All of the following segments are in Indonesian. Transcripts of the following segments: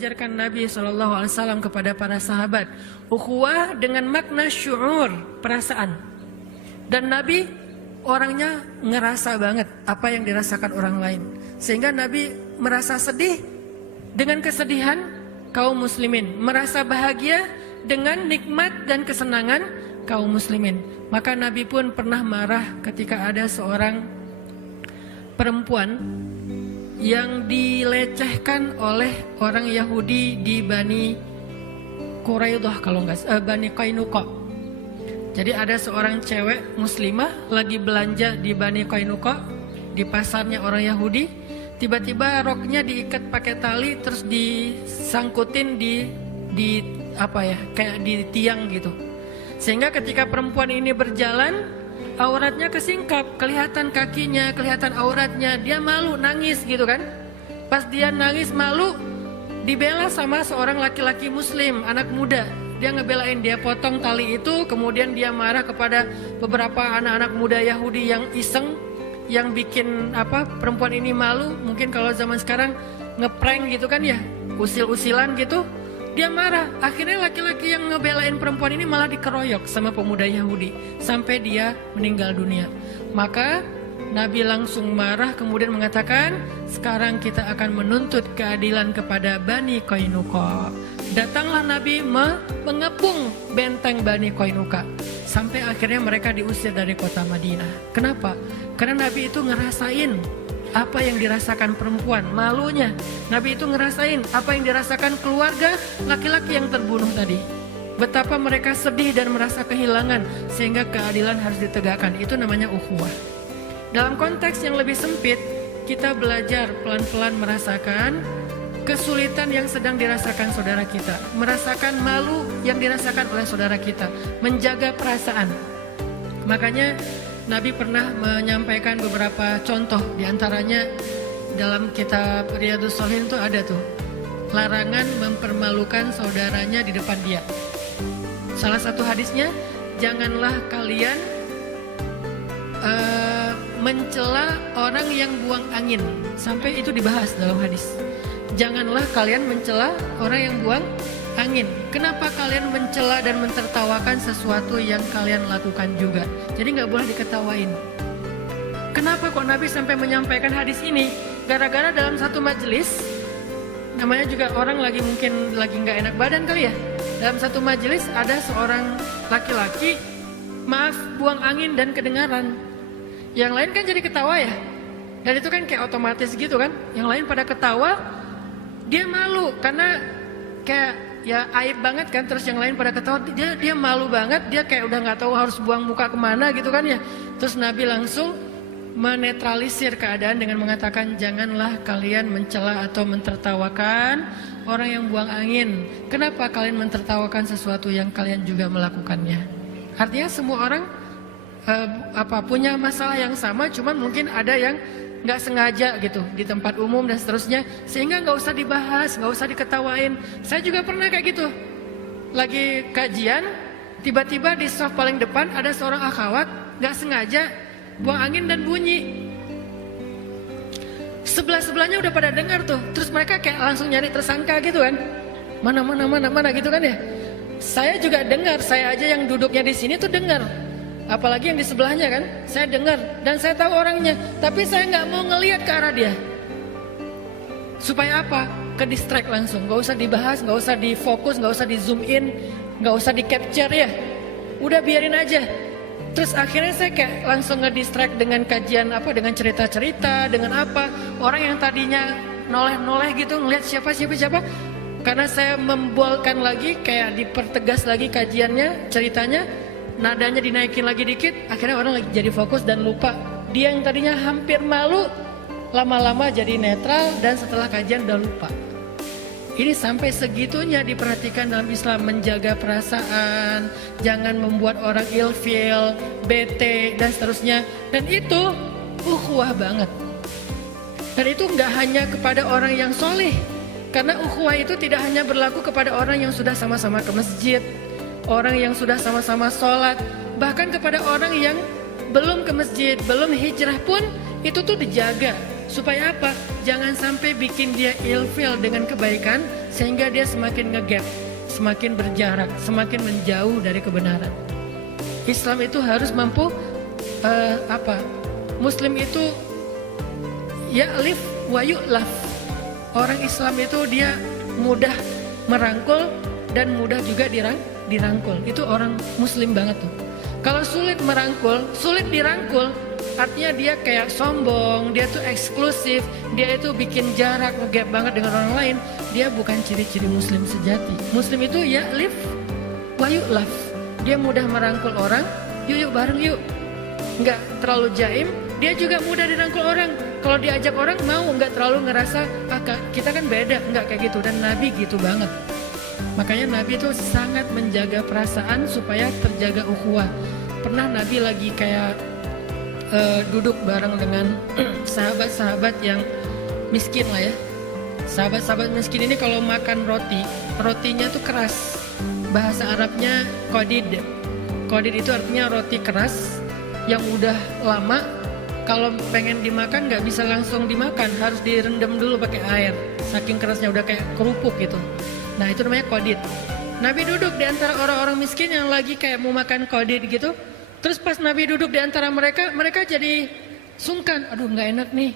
diajarkan Nabi SAW kepada para sahabat. Ukhuwah dengan makna syu'ur, perasaan. Dan Nabi orangnya ngerasa banget apa yang dirasakan orang lain. Sehingga Nabi merasa sedih dengan kesedihan kaum muslimin, merasa bahagia dengan nikmat dan kesenangan kaum muslimin. Maka Nabi pun pernah marah ketika ada seorang perempuan yang dilecehkan oleh orang Yahudi di Bani Quraidah, kalau enggak Bani Qainuqa. Jadi ada seorang cewek muslimah lagi belanja di Bani Qainuqa, di pasarnya orang Yahudi. Tiba-tiba roknya diikat pakai tali, terus disangkutin di apa ya, kayak di tiang gitu. Sehingga ketika perempuan ini berjalan, auratnya kesingkap, kelihatan kakinya, kelihatan auratnya. Dia malu, nangis gitu kan. Pas dia nangis malu, dibela sama seorang laki-laki muslim, anak muda. Dia ngebelain, dia potong tali itu, kemudian dia marah kepada beberapa anak-anak muda Yahudi yang iseng, yang bikin perempuan ini malu. Mungkin kalau zaman sekarang ngeprank gitu kan ya, usil-usilan gitu. Dia marah, akhirnya laki-laki yang ngebelain perempuan ini malah dikeroyok sama pemuda Yahudi sampai dia meninggal dunia. Maka Nabi langsung marah, kemudian mengatakan, sekarang kita akan menuntut keadilan kepada Bani Qainuqa. Datanglah Nabi mengepung benteng Bani Qainuqa sampai akhirnya mereka diusir dari kota Madinah. Kenapa? Karena Nabi itu ngerasain apa yang dirasakan perempuan, malunya. Nabi itu ngerasain apa yang dirasakan keluarga laki-laki yang terbunuh tadi. Betapa mereka sedih dan merasa kehilangan, sehingga keadilan harus ditegakkan. Itu namanya ukhuwah. Dalam konteks yang lebih sempit, kita belajar pelan-pelan merasakan kesulitan yang sedang dirasakan saudara kita, merasakan malu yang dirasakan oleh saudara kita, menjaga perasaan. Makanya Nabi pernah menyampaikan beberapa contoh, diantaranya dalam kitab Riyadhus Shalihin itu ada tuh, larangan mempermalukan saudaranya di depan dia. Salah satu hadisnya, janganlah kalian mencela orang yang buang angin. Sampai itu dibahas dalam hadis. Janganlah kalian mencela orang yang buang angin. Kenapa kalian mencela dan mentertawakan sesuatu yang kalian lakukan juga? Jadi nggak boleh diketawain. Kenapa kok Nabi sampai menyampaikan hadis ini? Gara-gara dalam satu majelis, namanya juga orang mungkin lagi nggak enak badan kali ya. Dalam satu majelis ada seorang laki-laki, buang angin dan kedengaran. Yang lain kan jadi ketawa ya. Dan itu kan kayak otomatis gitu kan. Yang lain pada ketawa, dia malu karena kayak ya aib banget kan. Terus yang lain pada ketawa, dia malu banget. Dia kayak udah nggak tahu harus buang muka kemana gitu kan ya. Terus Nabi langsung menetralisir keadaan dengan mengatakan, janganlah kalian mencela atau mentertawakan orang yang buang angin. Kenapa kalian mentertawakan sesuatu yang kalian juga melakukannya? Artinya semua orang punya masalah yang sama, cuman mungkin ada yang nggak sengaja gitu di tempat umum dan seterusnya, sehingga nggak usah dibahas, nggak usah diketawain. Saya juga pernah kayak gitu, lagi kajian, tiba-tiba di soft paling depan ada seorang akhwat nggak sengaja buang angin dan bunyi. Sebelah-sebelahnya udah pada dengar tuh, terus mereka kayak langsung nyari tersangka gitu kan, mana gitu kan ya. Saya juga dengar, saya aja yang duduknya di sini tuh dengar. Apalagi yang di sebelahnya kan, saya dengar dan saya tahu orangnya, tapi saya nggak mau ngelihat ke arah dia. Supaya apa? Ke distract langsung, nggak usah dibahas, nggak usah difokus, nggak usah di zoom in, nggak usah di capture ya. Udah biarin aja. Terus akhirnya saya kayak langsung ngedistract dengan kajian dengan cerita-cerita, dengan apa. Orang yang tadinya noleh-noleh gitu ngelihat siapa. Karena saya membolkan lagi, kayak dipertegas lagi kajiannya, ceritanya. Nadanya dinaikin lagi dikit, akhirnya orang lagi jadi fokus dan lupa. Dia yang tadinya hampir malu, lama-lama jadi netral dan setelah kajian udah lupa. Ini sampai segitunya diperhatikan dalam Islam, menjaga perasaan, jangan membuat orang ilfeel, bete dan seterusnya. Dan itu ukhuwah banget. Dan itu nggak hanya kepada orang yang soleh, karena ukhuwah itu tidak hanya berlaku kepada orang yang sudah sama-sama ke masjid, orang yang sudah sama-sama sholat, bahkan kepada orang yang belum ke masjid, belum hijrah pun itu tuh dijaga. Supaya apa? Jangan sampai bikin dia ilfil dengan kebaikan sehingga dia semakin ngegap, semakin berjarak, semakin menjauh dari kebenaran. Islam itu harus mampu Muslim itu ya'lif wa yu'laf. Orang Islam itu dia mudah merangkul dan mudah juga dirangkul. Itu orang Muslim banget tuh. Kalau sulit merangkul, sulit dirangkul, artinya dia kayak sombong, dia tuh eksklusif, dia itu bikin jarak, ngegap banget dengan orang lain. Dia bukan ciri-ciri Muslim sejati. Muslim itu ya'lif wa yu'laf. Dia mudah merangkul orang, yuk bareng yuk. Nggak terlalu jaim, dia juga mudah dirangkul orang. Kalau diajak orang mau, nggak terlalu ngerasa kita kan beda, nggak kayak gitu. Dan Nabi gitu banget. Makanya Nabi itu sangat menjaga perasaan supaya terjaga ukhuwah. Pernah Nabi lagi kayak duduk bareng dengan sahabat-sahabat yang miskin lah ya. Sahabat-sahabat miskin ini kalau makan roti, rotinya tuh keras. Bahasa Arabnya qadid. Qadid itu artinya roti keras yang udah lama. Kalau pengen dimakan nggak bisa langsung dimakan, harus direndam dulu pakai air. Saking kerasnya udah kayak kerupuk gitu. Nah itu namanya qadid. Nabi duduk di antara orang-orang miskin yang lagi kayak mau makan qadid gitu. Terus pas Nabi duduk di antara mereka, mereka jadi sungkan. Aduh nggak enak nih.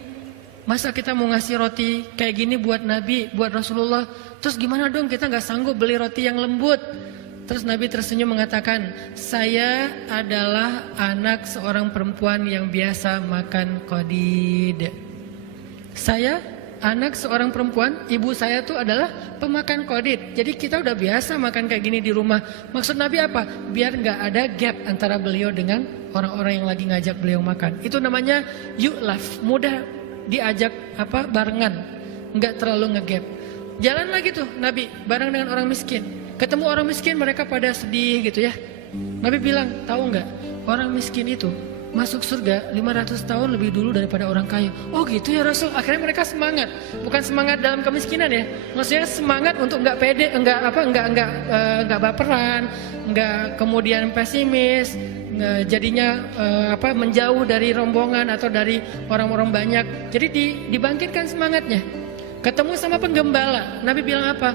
Masa kita mau ngasih roti kayak gini buat Nabi, buat Rasulullah. Terus gimana dong, kita nggak sanggup beli roti yang lembut. Terus Nabi tersenyum mengatakan, saya adalah anak seorang perempuan yang biasa makan qadid. Saya anak seorang perempuan, ibu saya tuh adalah pemakan qadid. Jadi kita udah biasa makan kayak gini di rumah. Maksud Nabi apa? Biar nggak ada gap antara beliau dengan orang-orang yang lagi ngajak beliau makan. Itu namanya yu'laf, mudah diajak barengan, nggak terlalu ngegap. Jalan lagi tuh Nabi bareng dengan orang miskin. Ketemu orang miskin, mereka pada sedih gitu ya. Nabi bilang, tahu nggak, orang miskin itu masuk surga 500 tahun lebih dulu daripada orang kaya. Oh gitu ya Rasul. Akhirnya mereka semangat. Bukan semangat dalam kemiskinan ya. Maksudnya semangat untuk nggak pede, nggak baperan, nggak kemudian pesimis, jadinya menjauh dari rombongan atau dari orang-orang banyak. Jadi dibangkitkan semangatnya. Ketemu sama penggembala. Nabi bilang apa?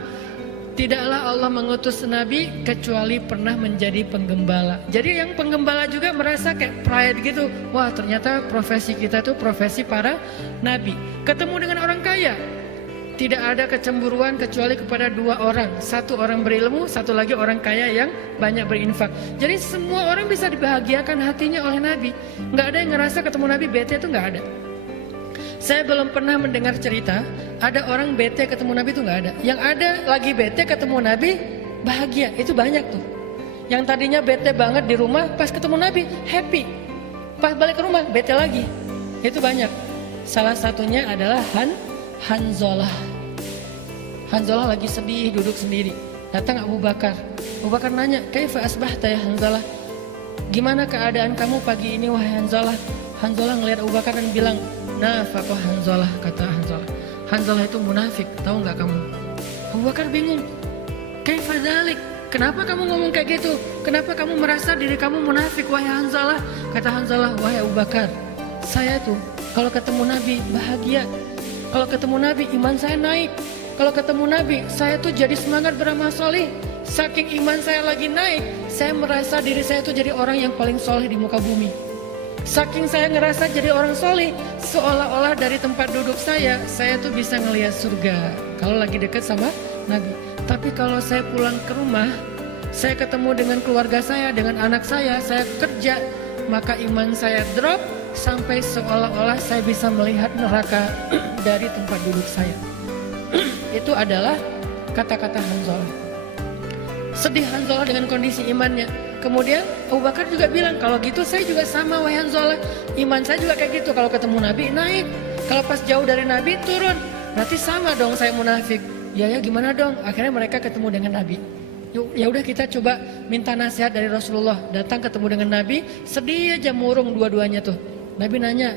Tidaklah Allah mengutus Nabi kecuali pernah menjadi penggembala. Jadi yang penggembala juga merasa kayak pride gitu. Wah ternyata profesi kita tuh profesi para Nabi. Ketemu dengan orang kaya. Tidak ada kecemburuan kecuali kepada dua orang. Satu orang berilmu, satu lagi orang kaya yang banyak berinfak. Jadi semua orang bisa dibahagiakan hatinya oleh Nabi. Nggak ada yang ngerasa ketemu Nabi bete, itu nggak ada. Saya belum pernah mendengar cerita ada orang bete ketemu Nabi, itu nggak ada. Yang ada lagi bete ketemu Nabi bahagia, itu banyak tuh. Yang tadinya bete banget di rumah, pas ketemu Nabi happy. Pas balik ke rumah bete lagi, itu banyak. Salah satunya adalah Hanzalah. Hanzalah lagi sedih duduk sendiri. Datang Abu Bakar. Abu Bakar nanya, kaifa asbahta ya Hanzalah? Gimana keadaan kamu pagi ini wahai Hanzalah? Hanzalah ngelihat Abu Bakar dan bilang, nafaqah Hanzalah, kata Hanzalah. Hanzalah itu munafik, tahu nggak kamu? Abu Bakar bingung. Kaifa dzalik? Kenapa kamu ngomong kayak gitu? Kenapa kamu merasa diri kamu munafik wahai Hanzalah? Kata Hanzalah, wahai Abu Bakar, saya tuh kalau ketemu Nabi bahagia. Kalau ketemu Nabi iman saya naik. Kalau ketemu Nabi saya tuh jadi semangat beramal soleh. Saking iman saya lagi naik, saya merasa diri saya tuh jadi orang yang paling soleh di muka bumi. Saking saya ngerasa jadi orang soleh, seolah-olah dari tempat duduk saya tuh bisa ngelihat surga kalau lagi dekat sama Nabi. Tapi kalau saya pulang ke rumah, saya ketemu dengan keluarga saya, dengan anak saya kerja, maka iman saya drop sampai seolah-olah saya bisa melihat neraka dari tempat duduk saya. Itu adalah kata-kata Hanzalah. Sedih Hanzalah dengan kondisi imannya. Kemudian Abu Bakar juga bilang, kalau gitu saya juga sama wahai Hanzalah. Iman saya juga kayak gitu, kalau ketemu Nabi naik, kalau pas jauh dari Nabi turun. Berarti sama dong saya munafik. Ya gimana dong? Akhirnya mereka ketemu dengan Nabi. Ya udah kita coba minta nasihat dari Rasulullah. Datang ketemu dengan Nabi, sedih aja murung dua-duanya tuh. Nabi nanya,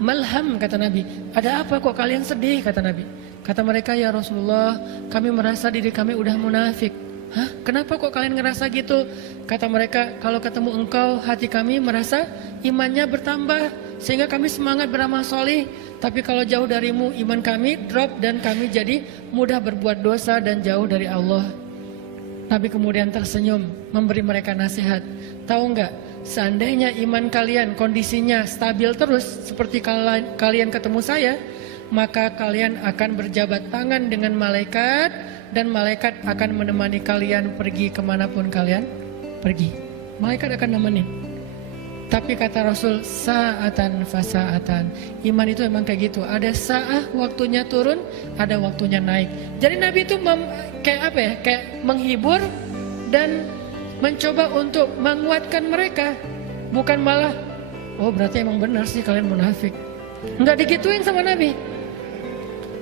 malham, kata Nabi. Ada apa kok kalian sedih, kata Nabi. Kata mereka, ya Rasulullah, kami merasa diri kami udah munafik. Hah? Kenapa kok kalian ngerasa gitu? Kata mereka, kalau ketemu engkau hati kami merasa imannya bertambah. sehingga kami semangat beramal soleh. Tapi kalau jauh darimu, iman kami drop dan kami jadi mudah berbuat dosa dan jauh dari Allah. Nabi kemudian tersenyum memberi mereka nasihat. Tahu nggak, seandainya iman kalian kondisinya stabil terus seperti kalian ketemu saya, maka kalian akan berjabat tangan dengan malaikat dan malaikat akan menemani kalian pergi kemanapun kalian pergi. Malaikat akan nemenin. Tapi kata Rasul, sa'atan fasaatan. Iman itu memang kayak gitu. Ada sa'ah waktunya turun, ada waktunya naik. Jadi Nabi itu kayak menghibur dan mencoba untuk menguatkan mereka. Bukan malah, oh berarti emang benar sih kalian munafik. Enggak digituin sama Nabi.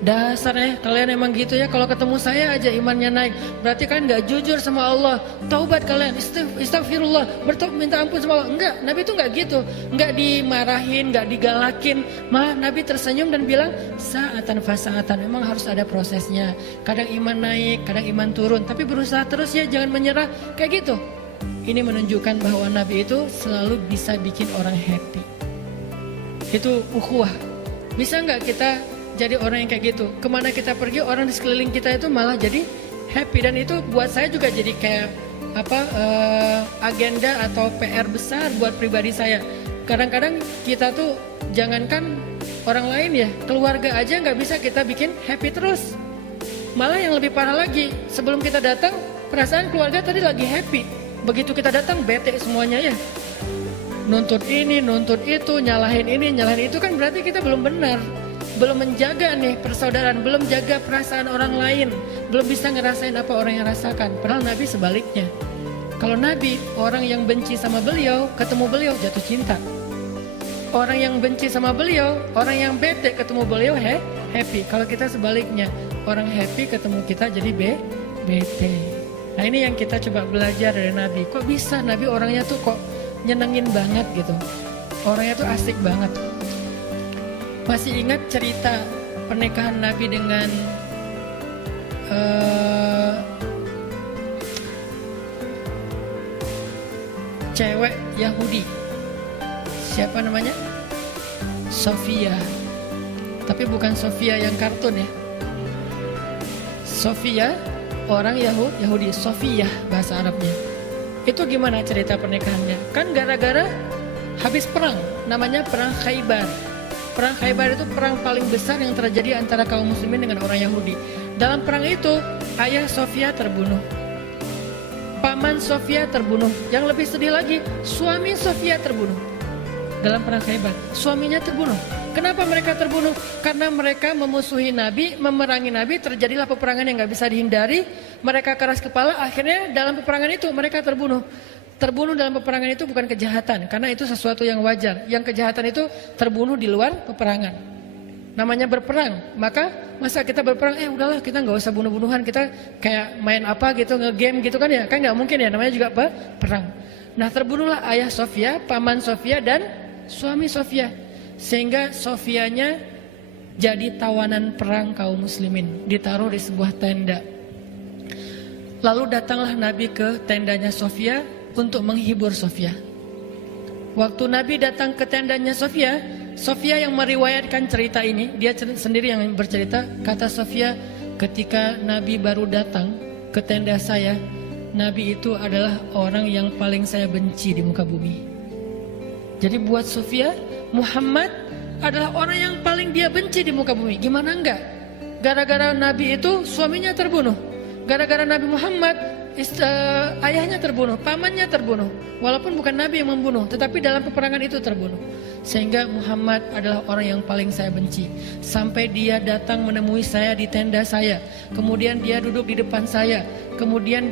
Dasarnya kalian emang gitu ya, kalau ketemu saya aja imannya naik, berarti kalian gak jujur sama Allah. Taubat kalian, istighfirullah, minta ampun sama Allah. Enggak, Nabi itu gak gitu. Enggak dimarahin, gak digalakin. Malah Nabi tersenyum dan bilang, sa'atan fasaatan. Memang harus ada prosesnya. Kadang iman naik, kadang iman turun, tapi berusaha terus ya, jangan menyerah. Kayak gitu. Ini menunjukkan bahwa Nabi itu selalu bisa bikin orang happy. Itu ukhuwah. Bisa gak kita jadi orang yang kayak gitu? Kemana kita pergi, orang di sekeliling kita itu malah jadi happy. Dan itu buat saya juga jadi kayak agenda atau PR besar buat pribadi saya. Kadang-kadang kita tuh jangankan orang lain ya, keluarga aja nggak bisa kita bikin happy terus. Malah yang lebih parah lagi, sebelum kita datang perasaan keluarga tadi lagi happy, begitu kita datang bete semuanya ya. Nuntut ini, nuntut itu, nyalahin ini, nyalahin itu, kan berarti kita belum benar. Belum menjaga nih persaudaraan, belum jaga perasaan orang lain, belum bisa ngerasain apa orang yang rasakan. Padahal Nabi sebaliknya. Kalau Nabi, orang yang benci sama beliau, ketemu beliau jatuh cinta. Orang yang benci sama beliau, orang yang bete ketemu beliau happy. Kalau kita sebaliknya, orang happy ketemu kita jadi bete. Nah ini yang kita coba belajar dari Nabi. Kok bisa Nabi orangnya tuh kok nyenengin banget gitu. Orangnya tuh asik banget. Masih ingat cerita pernikahan Nabi dengan cewek Yahudi? Siapa namanya? Sofia. Tapi bukan Sofia yang kartun ya. Sofia, orang Yahudi. Sofia bahasa Arabnya. Itu gimana cerita pernikahannya? Kan gara-gara habis perang, namanya perang Khaybar. Perang Khaybar itu perang paling besar yang terjadi antara kaum muslimin dengan orang Yahudi. Dalam perang itu, ayah Sofia terbunuh. Paman Sofia terbunuh. Yang lebih sedih lagi, suami Sofia terbunuh. Dalam perang Khaybar, suaminya terbunuh. Kenapa mereka terbunuh? Karena mereka memusuhi Nabi, memerangi Nabi, terjadilah peperangan yang gak bisa dihindari. Mereka keras kepala, akhirnya dalam peperangan itu mereka terbunuh. Terbunuh dalam peperangan itu bukan kejahatan, karena itu sesuatu yang wajar. Yang kejahatan itu terbunuh di luar peperangan. Namanya berperang. Maka masa kita berperang, udahlah kita nggak usah bunuh-bunuhan, kita kayak main apa gitu, nge-game gitu kan ya, kan nggak mungkin ya, namanya juga perang. Nah terbunuhlah ayah Sofia, paman Sofia dan suami Sofia, sehingga Sofianya jadi tawanan perang kaum muslimin, ditaruh di sebuah tenda. Lalu datanglah Nabi ke tendanya Sofia untuk menghibur Sofia. Waktu Nabi datang ke tendanya Sofia, Sofia yang meriwayatkan cerita ini, dia sendiri yang bercerita. Kata Sofia, ketika Nabi baru datang ke tenda saya, Nabi itu adalah orang yang paling saya benci di muka bumi. Jadi buat Sofia, Muhammad adalah orang yang paling dia benci di muka bumi. Gimana enggak? Gara-gara Nabi itu suaminya terbunuh. Gara-gara Nabi Muhammad ayahnya terbunuh, pamannya terbunuh. Walaupun bukan Nabi yang membunuh, tetapi dalam peperangan itu terbunuh. Sehingga Muhammad adalah orang yang paling saya benci. Sampai dia datang menemui saya di tenda saya. Kemudian dia duduk di depan saya. Kemudian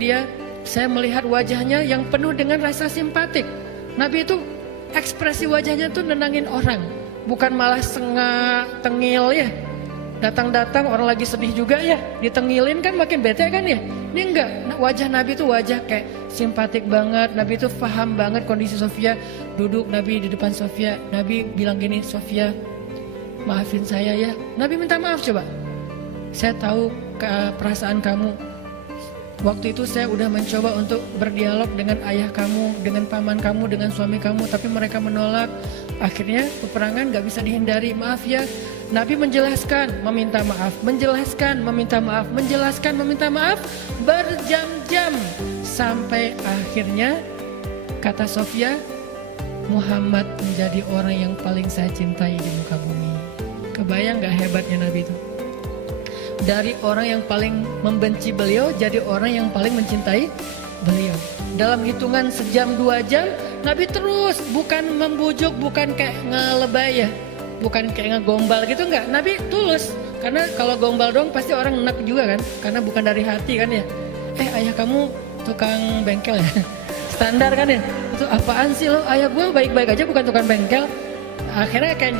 saya melihat wajahnya yang penuh dengan rasa simpatik. Nabi itu ekspresi wajahnya tuh nenangin orang, bukan malah sengak, tengil ya. Datang-datang orang lagi sedih juga ya, ditengilin kan makin bete kan ya. Ini enggak, wajah Nabi itu wajah kayak simpatik banget. Nabi itu paham banget kondisi Sofia. Duduk Nabi di depan Sofia, Nabi bilang gini, Sofia maafin saya ya. Nabi minta maaf coba. Saya tahu perasaan kamu. Waktu itu saya udah mencoba untuk berdialog dengan ayah kamu, dengan paman kamu, dengan suami kamu, tapi mereka menolak. Akhirnya peperangan gak bisa dihindari. Maaf ya, Nabi menjelaskan, meminta maaf, menjelaskan, meminta maaf, menjelaskan, meminta maaf, berjam-jam. Sampai akhirnya kata Sofia, Muhammad menjadi orang yang paling saya cintai di muka bumi. Kebayang gak hebatnya Nabi itu? Dari orang yang paling membenci beliau jadi orang yang paling mencintai beliau. Dalam hitungan sejam 2 jam Nabi terus, bukan membujuk, bukan kayak ngelebay ya, bukan kayak ngegombal gitu, enggak. Nabi tulus, karena kalau gombal dong pasti orang enak juga kan, karena bukan dari hati kan ya. Ayah kamu tukang bengkel ya, standar kan ya. Itu apaan sih lo, ayah gue baik-baik aja bukan tukang bengkel. Akhirnya kayak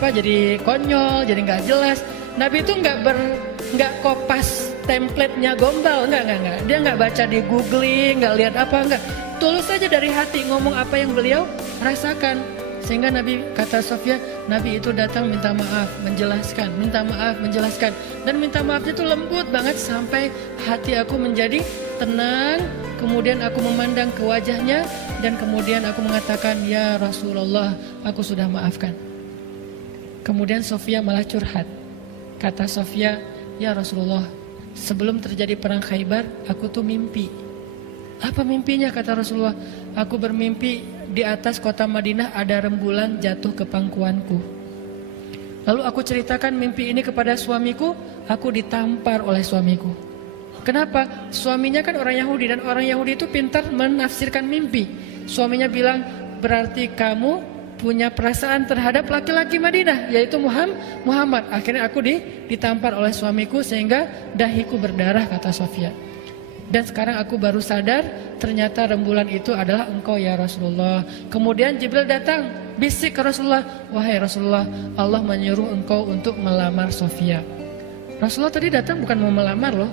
jadi konyol, jadi nggak jelas. Nabi itu nggak kopas template-nya gombal, enggak. Dia nggak baca di googling, nggak lihat apa, enggak. Tulus saja dari hati ngomong apa yang beliau rasakan. Sehingga Nabi, kata Sofia, Nabi itu datang minta maaf, menjelaskan, minta maaf, menjelaskan. Dan minta maafnya itu lembut banget sampai hati aku menjadi tenang. Kemudian aku memandang ke wajahnya dan kemudian aku mengatakan, ya Rasulullah, aku sudah maafkan. Kemudian Sofia malah curhat. Kata Sofia, ya Rasulullah, sebelum terjadi perang Khaybar, aku tuh mimpi. Apa mimpinya, kata Rasulullah? Aku bermimpi di atas kota Madinah ada rembulan jatuh ke pangkuanku. Lalu aku ceritakan mimpi ini kepada suamiku, aku ditampar oleh suamiku. Kenapa? Suaminya kan orang Yahudi dan orang Yahudi itu pintar menafsirkan mimpi. Suaminya bilang, berarti kamu punya perasaan terhadap laki-laki Madinah, yaitu Muhammad. Akhirnya aku ditampar oleh suamiku sehingga dahiku berdarah, kata Sofia. Dan sekarang aku baru sadar ternyata rembulan itu adalah engkau ya Rasulullah. Kemudian Jibril datang, bisik ke Rasulullah, wahai Rasulullah, Allah menyuruh engkau untuk melamar Sofia. Rasulullah tadi datang bukan mau melamar loh.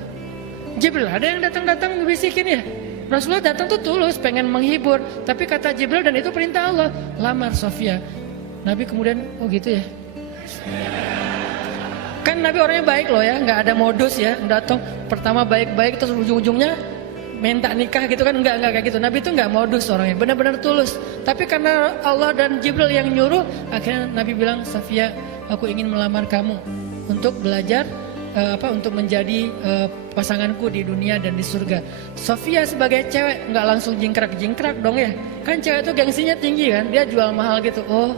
Jibril ada yang datang ngebisikin ya. Rasulullah datang tuh tulus pengen menghibur, tapi kata Jibril dan itu perintah Allah, lamar Sofia. Nabi kemudian, oh gitu ya. Kan Nabi orangnya baik loh ya, nggak ada modus ya, datang pertama baik-baik terus ujung-ujungnya minta nikah gitu kan, nggak kayak gitu. Nabi itu nggak modus orangnya, benar-benar tulus. Tapi karena Allah dan Jibril yang nyuruh, akhirnya Nabi bilang, Sofia, aku ingin melamar kamu untuk belajar untuk menjadi pasanganku di dunia dan di surga. Sofia sebagai cewek nggak langsung jingkrak dong ya, kan cewek itu gengsinya tinggi kan, dia jual mahal gitu. Oh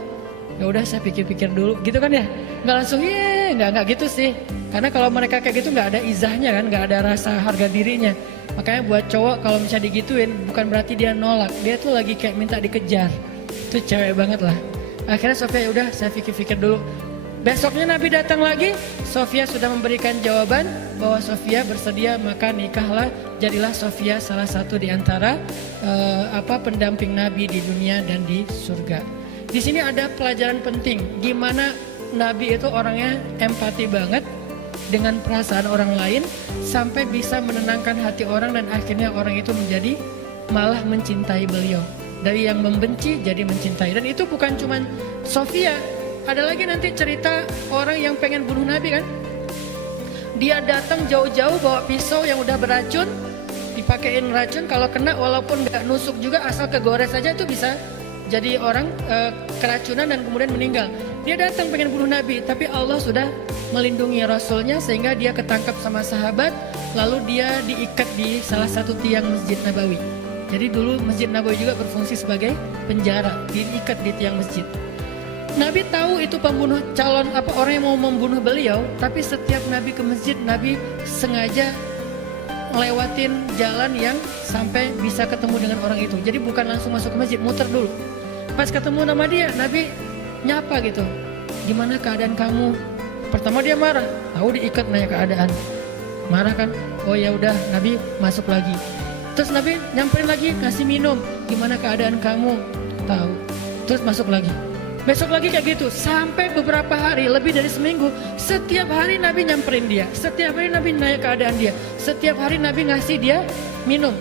ya udah saya pikir-pikir dulu gitu kan ya, nggak langsung nggak gitu sih, karena kalau mereka kayak gitu nggak ada izahnya kan, nggak ada rasa harga dirinya. Makanya buat cowok kalau misalnya digituin bukan berarti dia nolak, dia tuh lagi kayak minta dikejar. Itu cewek banget lah. Akhirnya Sofia, ya udah saya pikir-pikir dulu. Besoknya Nabi datang lagi, Sofia sudah memberikan jawaban bahwa Sofia bersedia, maka nikahlah, jadilah Sofia salah satu di antara pendamping Nabi di dunia dan di surga. Di sini ada pelajaran penting, gimana Nabi itu orangnya empati banget dengan perasaan orang lain sampai bisa menenangkan hati orang dan akhirnya orang itu menjadi malah mencintai beliau. Dari yang membenci jadi mencintai. Dan itu bukan cuma Sofia, ada lagi nanti cerita orang yang pengen bunuh Nabi kan. Dia datang jauh-jauh bawa pisau yang udah beracun, dipakein racun, kalau kena walaupun gak nusuk juga asal kegores saja itu bisa jadi orang keracunan dan kemudian meninggal. Dia datang pengen bunuh Nabi, tapi Allah sudah melindungi Rasulnya sehingga dia ketangkap sama sahabat, lalu dia diikat di salah satu tiang Masjid Nabawi. Jadi dulu Masjid Nabawi juga berfungsi sebagai penjara, diikat di tiang masjid. Nabi tahu itu pembunuh, orang yang mau membunuh beliau, tapi setiap Nabi ke masjid, Nabi sengaja ngelewatin jalan yang sampai bisa ketemu dengan orang itu. Jadi bukan langsung masuk ke masjid, muter dulu. Pas ketemu nama dia, Nabi nyapa gitu, gimana keadaan kamu? Pertama dia marah, tahu diikat nanya keadaan, marah kan? Oh ya udah, Nabi masuk lagi. Terus Nabi nyamperin lagi, ngasih minum, gimana keadaan kamu? Tahu. Terus masuk lagi. Besok lagi kayak gitu, sampai beberapa hari, lebih dari seminggu. Setiap hari Nabi nyamperin dia, setiap hari Nabi nanya keadaan dia, setiap hari Nabi ngasih dia minum,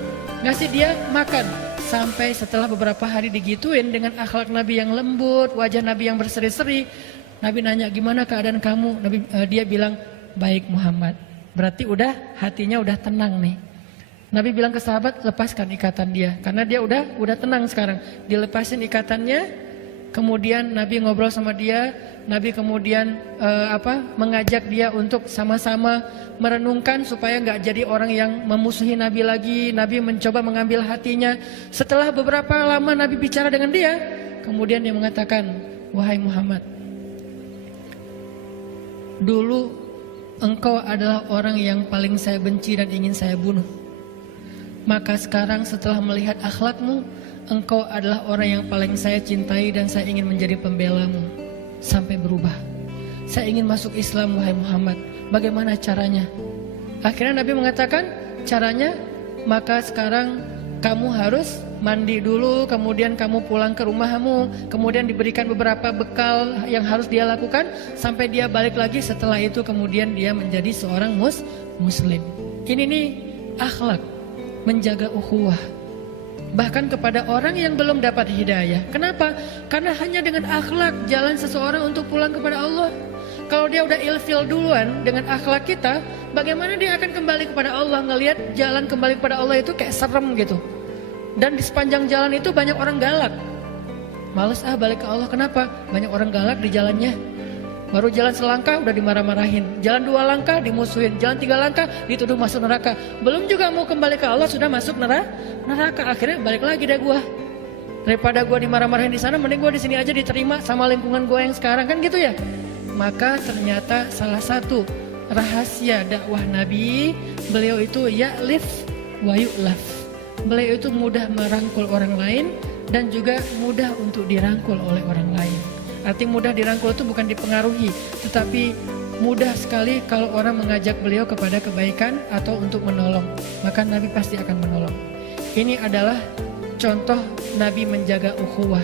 ngasih dia makan. Sampai setelah beberapa hari digituin dengan akhlak Nabi yang lembut, wajah Nabi yang berseri-seri, Nabi nanya gimana keadaan kamu? Dia bilang baik Muhammad. Berarti udah hatinya udah tenang nih. Nabi bilang ke sahabat, lepaskan ikatan dia, karena dia udah tenang sekarang. Dilepasin ikatannya, Kemudian Nabi ngobrol sama dia, Nabi kemudian mengajak dia untuk sama-sama merenungkan supaya nggak jadi orang yang memusuhi Nabi lagi. Nabi mencoba mengambil hatinya. Setelah beberapa lama Nabi bicara dengan dia, kemudian dia mengatakan, wahai Muhammad, dulu engkau adalah orang yang paling saya benci dan ingin saya bunuh. Maka sekarang setelah melihat akhlakmu, engkau adalah orang yang paling saya cintai dan saya ingin menjadi pembelamu sampai berubah. Saya ingin masuk Islam, wahai Muhammad. Bagaimana caranya? Akhirnya Nabi mengatakan, caranya, maka sekarang kamu harus mandi dulu, kemudian kamu pulang ke rumahmu, kemudian diberikan beberapa bekal yang harus dia lakukan sampai dia balik lagi. Setelah itu kemudian dia menjadi seorang muslim. Ini nih akhlak, menjaga ukhuwah. Bahkan kepada orang yang belum dapat hidayah. Kenapa? Karena hanya dengan akhlak jalan seseorang untuk pulang kepada Allah. Kalau dia udah ilfil duluan dengan akhlak kita, bagaimana dia akan kembali kepada Allah? Ngelihat jalan kembali kepada Allah itu kayak serem gitu. Dan di sepanjang jalan itu banyak orang galak. Males balik ke Allah, kenapa? Banyak orang galak di jalannya. Baru jalan selangkah udah dimarah-marahin, jalan 2 langkah dimusuhin, jalan 3 langkah dituduh masuk neraka. Belum juga mau kembali ke Allah sudah masuk neraka. Akhirnya balik lagi deh gua. Daripada gua dimarah-marahin di sana, mending gua di sini aja diterima sama lingkungan gua yang sekarang, kan gitu ya. Maka ternyata salah satu rahasia dakwah Nabi, beliau itu ya'lif wa yu'laf. Beliau itu mudah merangkul orang lain dan juga mudah untuk dirangkul oleh orang lain. Arti mudah dirangkul itu bukan dipengaruhi, tetapi mudah sekali kalau orang mengajak beliau kepada kebaikan atau untuk menolong, maka Nabi pasti akan menolong. Ini adalah contoh Nabi menjaga ukhuwah.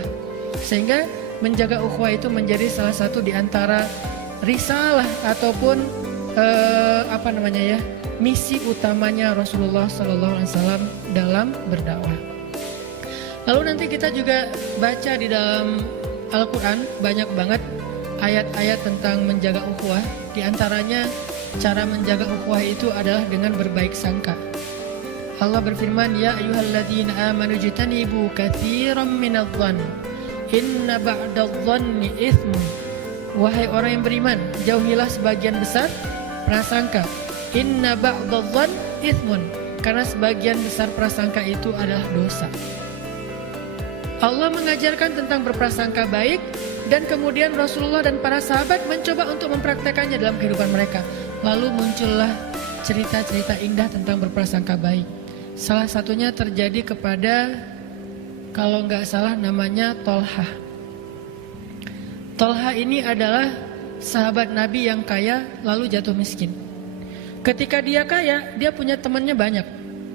Sehingga menjaga ukhuwah itu menjadi salah satu di antara risalah ataupun misi utamanya Rasulullah SAW dalam berdakwah. Lalu nanti kita juga baca di dalam Al-Quran banyak banget ayat-ayat tentang menjaga ukhuwah. Di antaranya cara menjaga ukhuwah itu adalah dengan berbaik sangka. Allah berfirman, ya ayyuhalladzina amanu jtanibu katsiran minadh-dhann inna ba'dadh-dhanni itsmun. Wahai orang yang beriman, jauhilah sebagian besar prasangka. Inna ba'dadh-dhann itsmun. Karena sebagian besar prasangka itu adalah dosa. Allah mengajarkan tentang berprasangka baik dan kemudian Rasulullah dan para sahabat mencoba untuk mempraktekannya dalam kehidupan mereka. Lalu muncullah cerita-cerita indah tentang berprasangka baik. Salah satunya terjadi kepada, kalau nggak salah namanya Tolhah. Tolhah ini adalah sahabat Nabi yang kaya lalu jatuh miskin. Ketika dia kaya, dia punya temannya banyak.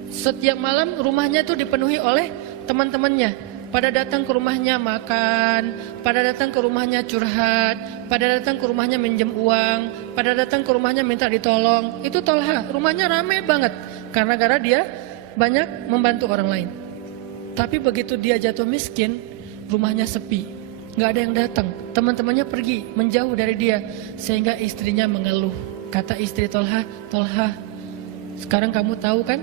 Setiap malam rumahnya tuh dipenuhi oleh teman-temannya. Pada datang ke rumahnya makan, pada datang ke rumahnya curhat, pada datang ke rumahnya minjem uang, pada datang ke rumahnya minta ditolong. Itu Tolhah, rumahnya ramai banget karena gara dia banyak membantu orang lain. Tapi begitu dia jatuh miskin, rumahnya sepi, nggak ada yang datang. Teman-temannya pergi menjauh dari dia, sehingga istrinya mengeluh. Kata istri Tolhah, Tolhah, sekarang kamu tahu kan?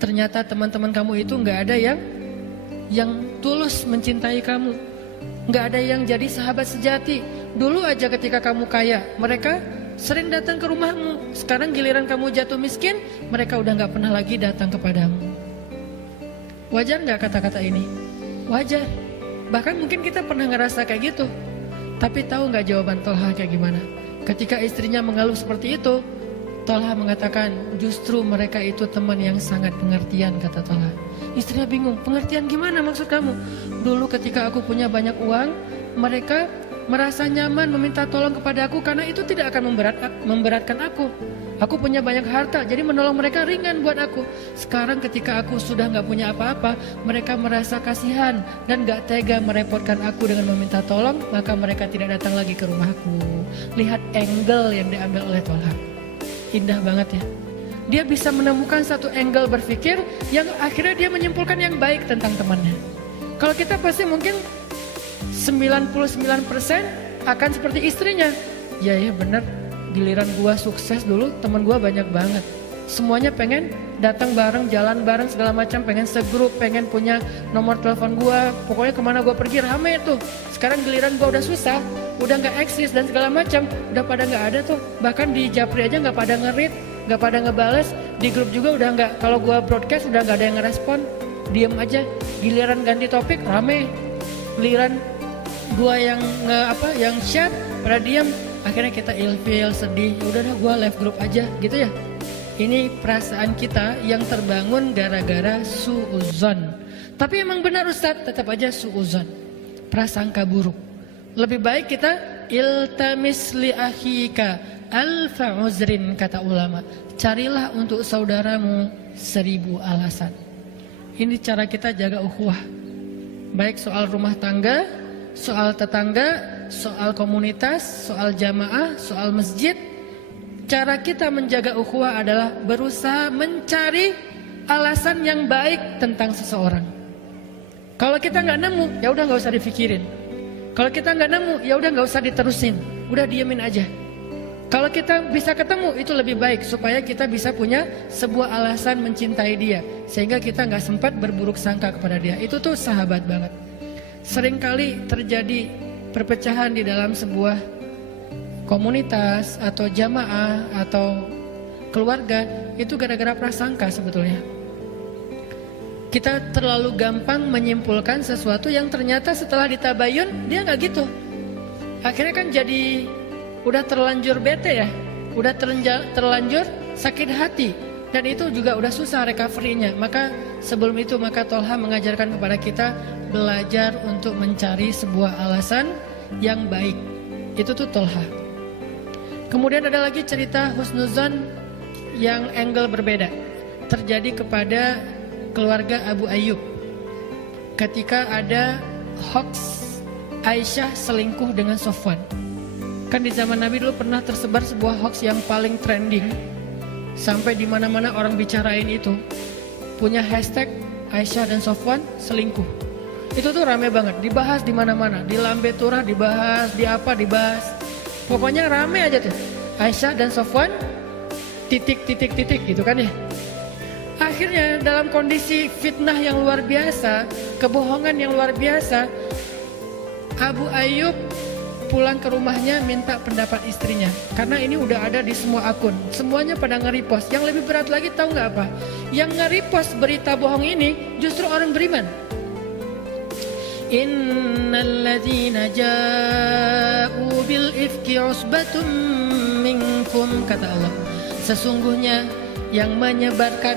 Ternyata teman-teman kamu itu nggak ada yang tulus mencintai kamu, nggak ada yang jadi sahabat sejati. Dulu aja ketika kamu kaya, mereka sering datang ke rumahmu. Sekarang giliran kamu jatuh miskin, mereka udah nggak pernah lagi datang kepadamu. Wajar nggak kata-kata ini? Wajar. Bahkan mungkin kita pernah ngerasa kayak gitu. Tapi tahu nggak jawaban Tolhah kayak gimana? Ketika istrinya mengeluh seperti itu, Tolhah mengatakan, justru mereka itu teman yang sangat pengertian, kata Tolhah. Istrinya bingung, pengertian gimana maksud kamu? Dulu ketika aku punya banyak uang, mereka merasa nyaman meminta tolong kepada aku karena itu tidak akan memberatkan aku. Aku punya banyak harta, jadi menolong mereka ringan buat aku. Sekarang ketika aku sudah gak punya apa-apa, mereka merasa kasihan dan gak tega merepotkan aku dengan meminta tolong, maka mereka tidak datang lagi ke rumahku. Lihat angle yang diambil oleh Tolhah. Indah banget ya. Dia bisa menemukan satu angle berpikir yang akhirnya dia menyimpulkan yang baik tentang temannya. Kalau kita pasti mungkin 99% akan seperti istrinya. Ya benar, giliran gua sukses dulu teman gua banyak banget. Semuanya pengen datang bareng, jalan bareng segala macam, pengen segrup, pengen punya nomor telepon gua. Pokoknya kemana gua pergi rame tuh. Sekarang giliran gua udah susah, udah nggak eksis dan segala macam, udah pada nggak ada tuh. Bahkan di Japri aja nggak pada nge-read, nggak pada ngebales. Di grup juga udah nggak. Kalau gua broadcast udah nggak ada yang ngerespon, diem aja. Giliran ganti topik rame. Giliran gua yang yang chat pada diem. Akhirnya kita ilfil, sedih. Udah dah gua live grup aja, gitu ya. Ini perasaan kita yang terbangun gara-gara su'uzon. Tapi emang benar Ustadz, tetap aja su'uzon. Prasangka buruk. Lebih baik kita iltamis li akhika alfa uzrin, kata ulama. Carilah untuk saudaramu 1000 alasan. Ini cara kita jaga ukhuwah. Baik soal rumah tangga, soal tetangga, soal komunitas, soal jamaah, soal masjid. Cara kita menjaga ukhuwah adalah berusaha mencari alasan yang baik tentang seseorang. Kalau kita nggak nemu, ya udah nggak usah dipikirin. Kalau kita nggak nemu, ya udah nggak usah diterusin. Udah diemin aja. Kalau kita bisa ketemu, itu lebih baik supaya kita bisa punya sebuah alasan mencintai dia, sehingga kita nggak sempat berburuk sangka kepada dia. Itu tuh sahabat banget. Seringkali terjadi perpecahan di dalam sebuah komunitas atau jamaah atau keluarga, itu gara-gara prasangka sebetulnya. Kita terlalu gampang menyimpulkan sesuatu yang ternyata setelah ditabayun dia nggak gitu. Akhirnya kan jadi udah terlanjur bete ya, udah terlanjur sakit hati, dan itu juga udah susah recovery-nya. Maka sebelum itu Tolha mengajarkan kepada kita belajar untuk mencari sebuah alasan yang baik. Itu tuh Tolha. Kemudian ada lagi cerita husnuzon yang angle berbeda. Terjadi kepada keluarga Abu Ayyub. Ketika ada hoax Aisyah selingkuh dengan Sofwan. Kan di zaman Nabi dulu pernah tersebar sebuah hoax yang paling trending. Sampai di mana-mana orang bicarain itu. Punya hashtag Aisyah dan Sofwan selingkuh. Itu tuh rame banget, dibahas di mana-mana. Di Lambe Turah dibahas, di apa dibahas. Pokoknya rame aja tuh. Aisyah dan Sofwan titik gitu kan ya. Akhirnya dalam kondisi fitnah yang luar biasa, kebohongan yang luar biasa, Abu Ayyub pulang ke rumahnya minta pendapat istrinya. Karena ini udah ada di semua akun, semuanya pada nge-repost. Yang lebih berat lagi tahu nggak apa? Yang nge-repost berita bohong ini justru orang beriman. Innalladzina ja'u bil ifki usbatum minkum, kata Allah. Sesungguhnya yang menyebarkan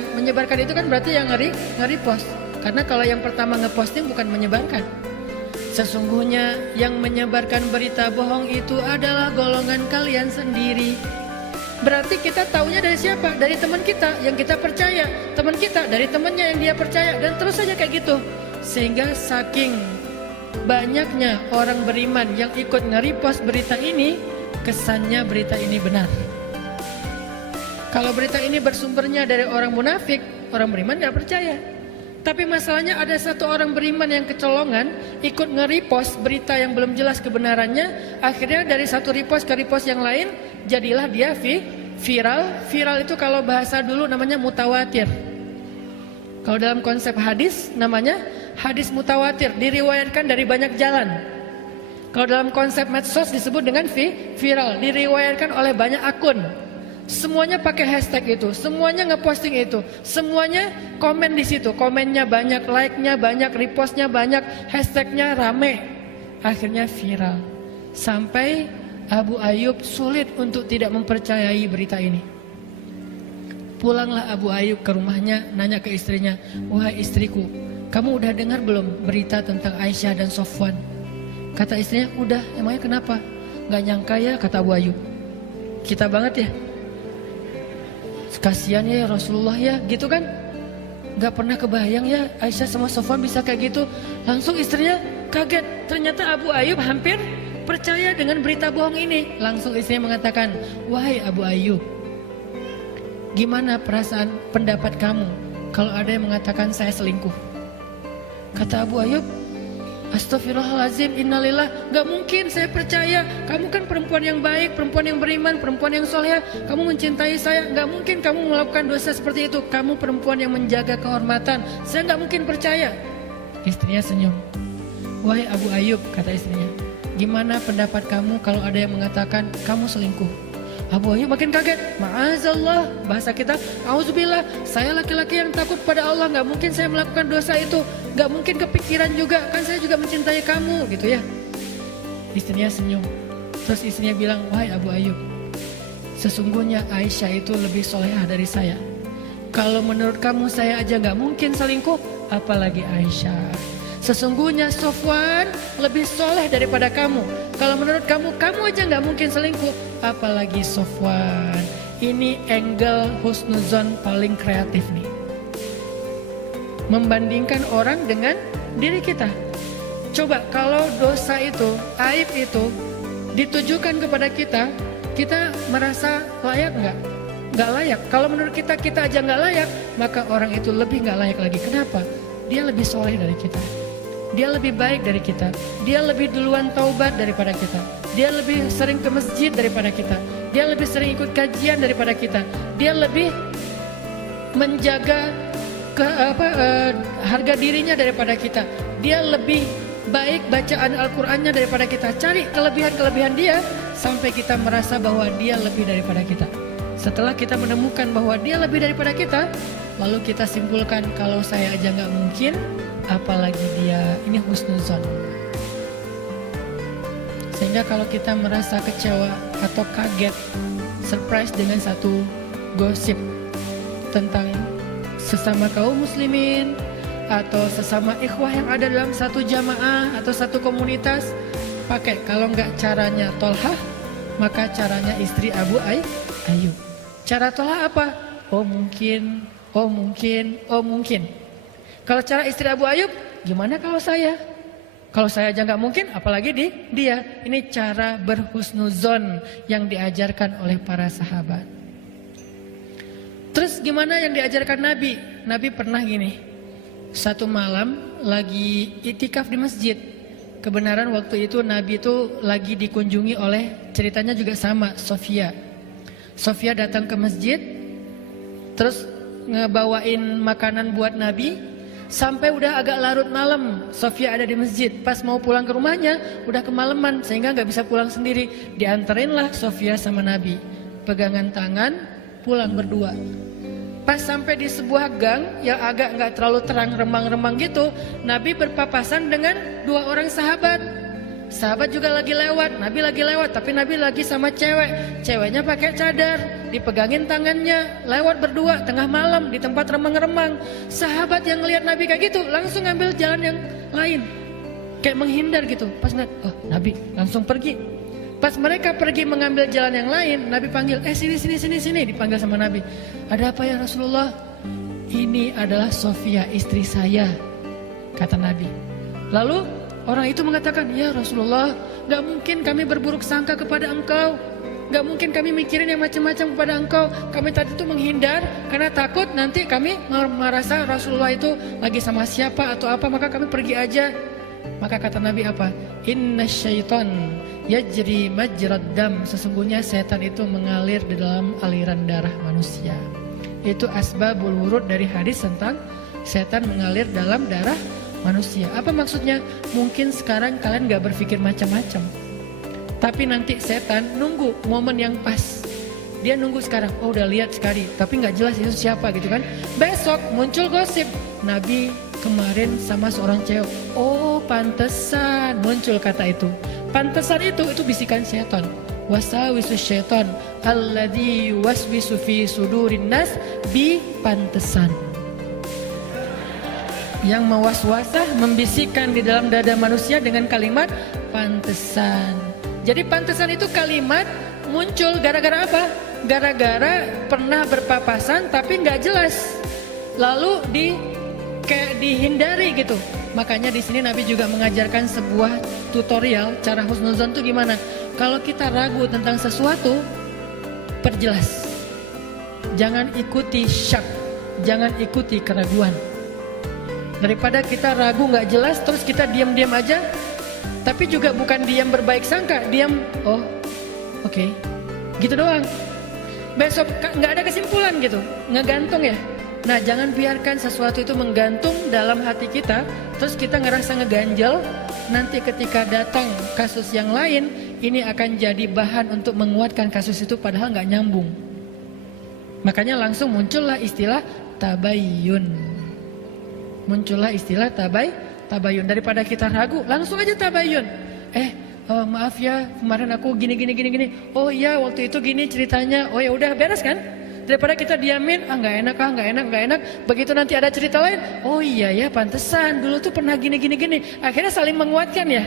itu kan berarti yang nge-repost. Karena kalau yang pertama ngeposting bukan menyebarkan. Sesungguhnya yang menyebarkan berita bohong itu adalah golongan kalian sendiri. Berarti kita taunya dari siapa? Dari teman kita yang kita percaya. Teman kita dari temannya yang dia percaya. Dan terus saja kayak gitu. Sehingga saking banyaknya orang beriman yang ikut nge-repost berita ini, kesannya berita ini benar. Kalau berita ini bersumbernya dari orang munafik, orang beriman gak percaya. Tapi masalahnya ada satu orang beriman yang kecolongan, ikut nge-repost berita yang belum jelas kebenarannya. Akhirnya dari satu repost ke repost yang lain, jadilah dia viral. Viral itu kalau bahasa dulu namanya mutawatir. Kalau dalam konsep hadis namanya hadis mutawatir, diriwayatkan dari banyak jalan. Kalau dalam konsep medsos disebut dengan viral, diriwayatkan oleh banyak akun. Semuanya pakai hashtag itu, semuanya ngeposting itu, semuanya komen di situ, komennya banyak, like-nya banyak, repostnya banyak, hashtagnya rame. Akhirnya viral. Sampai Abu Ayyub sulit untuk tidak mempercayai berita ini. Pulanglah Abu Ayyub ke rumahnya, nanya ke istrinya, "Wahai istriku, kamu udah dengar belum berita tentang Aisyah dan Sofwan?" Kata istrinya, "Udah." "Emangnya kenapa?" "Gak nyangka ya," kata Abu Ayyub. Kita banget ya. Kasihan ya Rasulullah ya, gitu kan. Gak pernah kebayang ya Aisyah sama Sofwan bisa kayak gitu. Langsung istrinya kaget. Ternyata Abu Ayyub hampir percaya dengan berita bohong ini. Langsung istrinya mengatakan, "Wahai Abu Ayyub, gimana perasaan pendapat kamu kalau ada yang mengatakan saya selingkuh?" Kata Abu Ayyub, Astagfirullahaladzim, innalillah, gak mungkin saya percaya. Kamu kan perempuan yang baik, perempuan yang beriman, perempuan yang soleh. Kamu mencintai saya, gak mungkin kamu melakukan dosa seperti itu. Kamu perempuan yang menjaga kehormatan, saya gak mungkin percaya. Istrinya senyum. Wahai Abu Ayyub, kata istrinya, gimana pendapat kamu kalau ada yang mengatakan kamu selingkuh? Abu Ayyub makin kaget. Ma'azallah, bahasa kita, auzubillah, saya laki-laki yang takut pada Allah, gak mungkin saya melakukan dosa itu. Gak mungkin kepikiran juga, kan saya juga mencintai kamu, gitu ya. Istrinya senyum. Terus istrinya bilang, wahai Abu Ayyub, sesungguhnya Aisyah itu lebih solehah dari saya. Kalau menurut kamu saya aja gak mungkin selingkuh, apalagi Aisyah. Sesungguhnya Sofwan lebih soleh daripada kamu. Kalau menurut kamu, kamu aja gak mungkin selingkuh, apalagi Sofwan. Ini angle husnuzon paling kreatif nih. Membandingkan orang dengan diri kita. Coba kalau dosa itu, aib itu ditujukan kepada kita, kita merasa layak nggak? Nggak layak. Kalau menurut kita, kita aja nggak layak, maka orang itu lebih nggak layak lagi. Kenapa? Dia lebih soleh dari kita. Dia lebih baik dari kita. Dia lebih duluan taubat daripada kita. Dia lebih sering ke masjid daripada kita. Dia lebih sering ikut kajian daripada kita. Dia lebih menjaga harga dirinya daripada kita. Dia lebih baik bacaan Al-Qur'annya daripada kita. Cari kelebihan-kelebihan dia sampai kita merasa bahwa dia lebih daripada kita. Setelah kita menemukan bahwa dia lebih daripada kita, lalu kita simpulkan kalau saya aja nggak mungkin, apalagi dia. Ini husnuzon. Sehingga kalau kita merasa kecewa atau kaget, surprise dengan satu gosip tentang sesama kaum muslimin atau sesama ikhwah yang ada dalam satu jamaah atau satu komunitas, pakai kalau nggak caranya Tolhah, maka caranya istri Abu Ayyub. Cara Tolhah apa? Oh mungkin, oh mungkin, oh mungkin. Kalau cara istri Abu Ayyub, gimana kalau saya? Kalau saya aja nggak mungkin, apalagi dia. Ini cara berhusnuzon yang diajarkan oleh para sahabat. Terus gimana yang diajarkan Nabi? Nabi pernah gini, satu malam lagi itikaf di masjid. Kebenaran waktu itu Nabi itu lagi dikunjungi oleh, ceritanya juga sama, Sofia. Sofia datang ke masjid, terus ngebawain makanan buat Nabi. Sampai udah agak larut malam, Sofia ada di masjid. Pas mau pulang ke rumahnya, udah kemalaman sehingga gak bisa pulang sendiri. Dianterinlah Sofia sama Nabi, pegangan tangan, pulang berdua. Pas sampai di sebuah gang yang agak nggak terlalu terang, remang-remang gitu, Nabi berpapasan dengan dua orang sahabat. Sahabat juga lagi lewat, Nabi lagi lewat, tapi Nabi lagi sama cewek. Ceweknya pakai cadar, dipegangin tangannya, lewat berdua tengah malam di tempat remang-remang. Sahabat yang ngelihat Nabi kayak gitu langsung ngambil jalan yang lain, kayak menghindar gitu. Pas ngeliat, oh Nabi langsung pergi. Pas mereka pergi mengambil jalan yang lain, Nabi panggil, sini, dipanggil sama Nabi. Ada apa ya Rasulullah? Ini adalah Sofia, istri saya, kata Nabi. Lalu orang itu mengatakan, ya Rasulullah, gak mungkin kami berburuk sangka kepada engkau. Gak mungkin kami mikirin yang macam-macam kepada engkau. Kami tadi itu menghindar karena takut nanti kami merasa Rasulullah itu lagi sama siapa atau apa, maka kami pergi aja. Maka kata Nabi apa? Inna syaitan yajri majrad dam. Sesungguhnya setan itu mengalir di dalam aliran darah manusia. Itu asbabul wurud dari hadis tentang setan mengalir dalam darah manusia. Apa maksudnya? Mungkin sekarang kalian gak berpikir macam-macam, tapi nanti setan nunggu momen yang pas. Dia nunggu sekarang, oh udah lihat sekali, tapi gak jelas itu siapa gitu kan. Besok muncul gosip, Nabi kemarin sama seorang cewek. Oh pantesan muncul kata itu. Pantesan itu bisikan setan. Wasawisu syaitan alladzi waswisu fi sudurin nas bi pantesan. Yang mewaswasah, membisikkan di dalam dada manusia dengan kalimat pantesan. Jadi pantesan itu kalimat muncul gara-gara apa? Gara-gara pernah berpapasan tapi nggak jelas. Lalu kayak dihindari gitu. Makanya di sini Nabi juga mengajarkan sebuah tutorial cara husnuzon itu gimana. Kalau kita ragu tentang sesuatu, perjelas. Jangan ikuti syak, jangan ikuti keraguan. Daripada kita ragu nggak jelas terus kita diam-diam aja. Tapi juga bukan diam berbaik sangka, diam oh oke, gitu doang. Besok nggak ada kesimpulan gitu, ngegantung ya. Nah jangan biarkan sesuatu itu menggantung dalam hati kita, terus kita ngerasa ngeganjel. Nanti ketika datang kasus yang lain, ini akan jadi bahan untuk menguatkan kasus itu padahal nggak nyambung. Makanya langsung muncullah istilah tabayyun. Muncullah istilah tabayyun. Daripada kita ragu, langsung aja tabayyun. Maaf ya, kemarin aku gini. Oh iya, waktu itu gini ceritanya. Oh ya udah beres kan? Daripada kita diamin, nggak enak. Begitu nanti ada cerita lain, oh iya ya, pantesan dulu tuh pernah gini. Akhirnya saling menguatkan ya.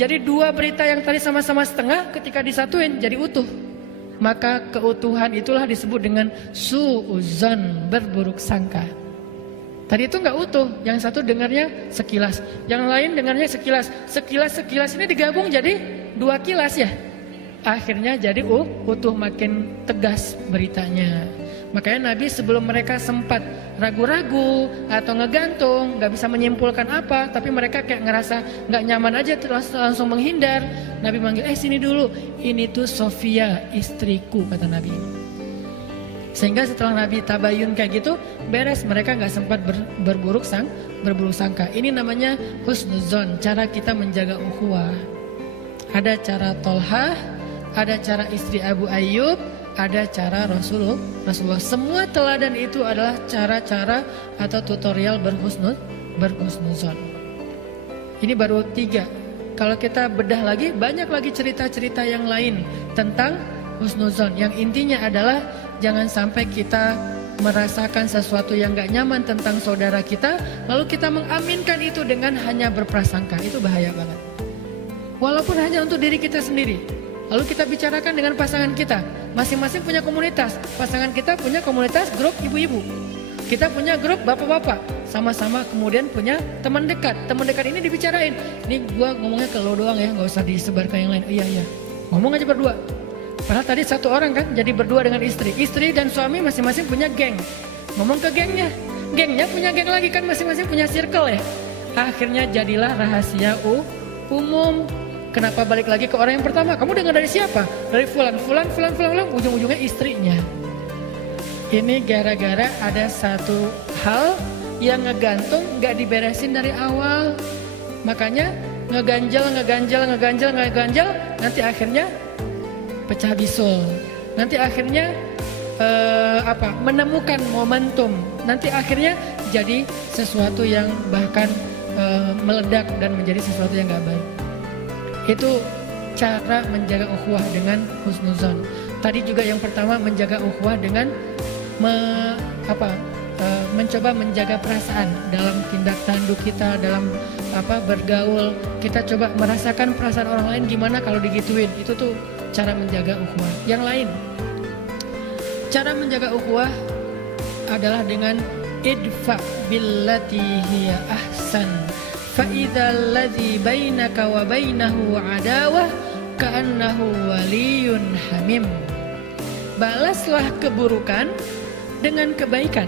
Jadi dua berita yang tadi sama-sama setengah, ketika disatuin jadi utuh. Maka keutuhan itulah disebut dengan su'uzan, berburuk sangka. Tadi itu nggak utuh, yang satu dengarnya sekilas, yang lain dengarnya sekilas. Sekilas ini digabung jadi 2 kilas ya. Akhirnya jadi utuh, makin tegas beritanya. Makanya Nabi sebelum mereka sempat ragu-ragu atau ngegantung, nggak bisa menyimpulkan apa, tapi mereka kayak ngerasa nggak nyaman aja, terus langsung menghindar. Nabi manggil, sini dulu, ini tuh Sofia istriku, kata Nabi. Sehingga setelah Nabi tabayun kayak gitu, beres, mereka nggak sempat berburuk sangka. Ini namanya husnuzon, cara kita menjaga ukhuwah. Ada cara Tolhah, ada cara istri Abu Ayyub, ada cara Rasulullah. Semua teladan itu adalah cara-cara atau tutorial berhusnuzon. Ini baru 3. Kalau kita bedah lagi, banyak lagi cerita-cerita yang lain tentang husnuzon. Yang intinya adalah jangan sampai kita merasakan sesuatu yang gak nyaman tentang saudara kita, lalu kita mengaminkan itu dengan hanya berprasangka. Itu bahaya banget. Walaupun hanya untuk diri kita sendiri. Lalu kita bicarakan dengan pasangan kita. Masing-masing punya komunitas. Pasangan kita punya komunitas grup ibu-ibu. Kita punya grup bapak-bapak. Sama-sama kemudian punya teman dekat. Teman dekat ini dibicarain. Ini gua ngomongnya ke lo doang ya, gak usah disebar ke yang lain. Iya. Ngomong aja berdua. Padahal tadi 1 orang kan, jadi berdua dengan istri. Istri dan suami masing-masing punya geng. Ngomong ke gengnya. Gengnya punya geng lagi kan, masing-masing punya circle ya. Akhirnya jadilah rahasia umum. Kenapa balik lagi ke orang yang pertama? Kamu dengar dari siapa? Dari fulan, ujung-ujungnya istrinya. Ini gara-gara ada satu hal yang ngegantung, gak diberesin dari awal. Makanya ngeganjal, nanti akhirnya pecah bisul. Nanti akhirnya menemukan momentum. Nanti akhirnya jadi sesuatu yang bahkan meledak dan menjadi sesuatu yang gak baik. Itu cara menjaga ukhuwah dengan husnuzon. Tadi juga yang pertama menjaga ukhuwah dengan mencoba menjaga perasaan dalam tindak tanduk kita, dalam bergaul. Kita coba merasakan perasaan orang lain gimana kalau digituin. Itu tuh cara menjaga ukhuwah. Yang lain, cara menjaga ukhuwah adalah dengan idfa billati hiya ahsan. Fa'idhal ladzi bainaka wa bainahu adawah ka'annahu waliyun hamim. Balaslah keburukan dengan kebaikan,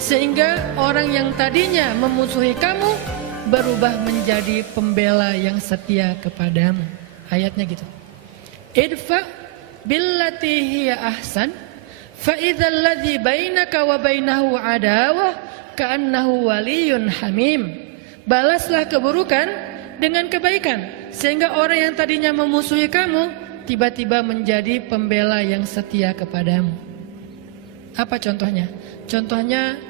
sehingga orang yang tadinya memusuhi kamu berubah menjadi pembela yang setia kepadamu. Ayatnya gitu. Idfa billati hiya ahsan fa'idhal ladzi bainaka wa bainahu adawah ka'annahu waliyun hamim. Balaslah keburukan dengan kebaikan, sehingga orang yang tadinya memusuhi kamu tiba-tiba menjadi pembela yang setia kepadamu. Apa contohnya? Contohnya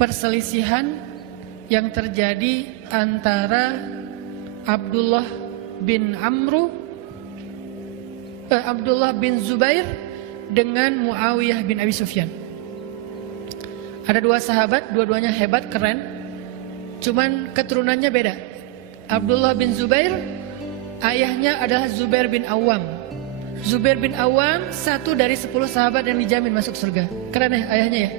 perselisihan yang terjadi antara Abdullah bin Zubair dengan Muawiyah bin Abi Sufyan. Ada 2 sahabat, dua-duanya hebat, keren. Cuman keturunannya beda. Abdullah bin Zubair, ayahnya adalah Zubair bin Awam. Zubair bin Awam 1 dari 10 sahabat yang dijamin masuk surga. Keren ya ayahnya ya.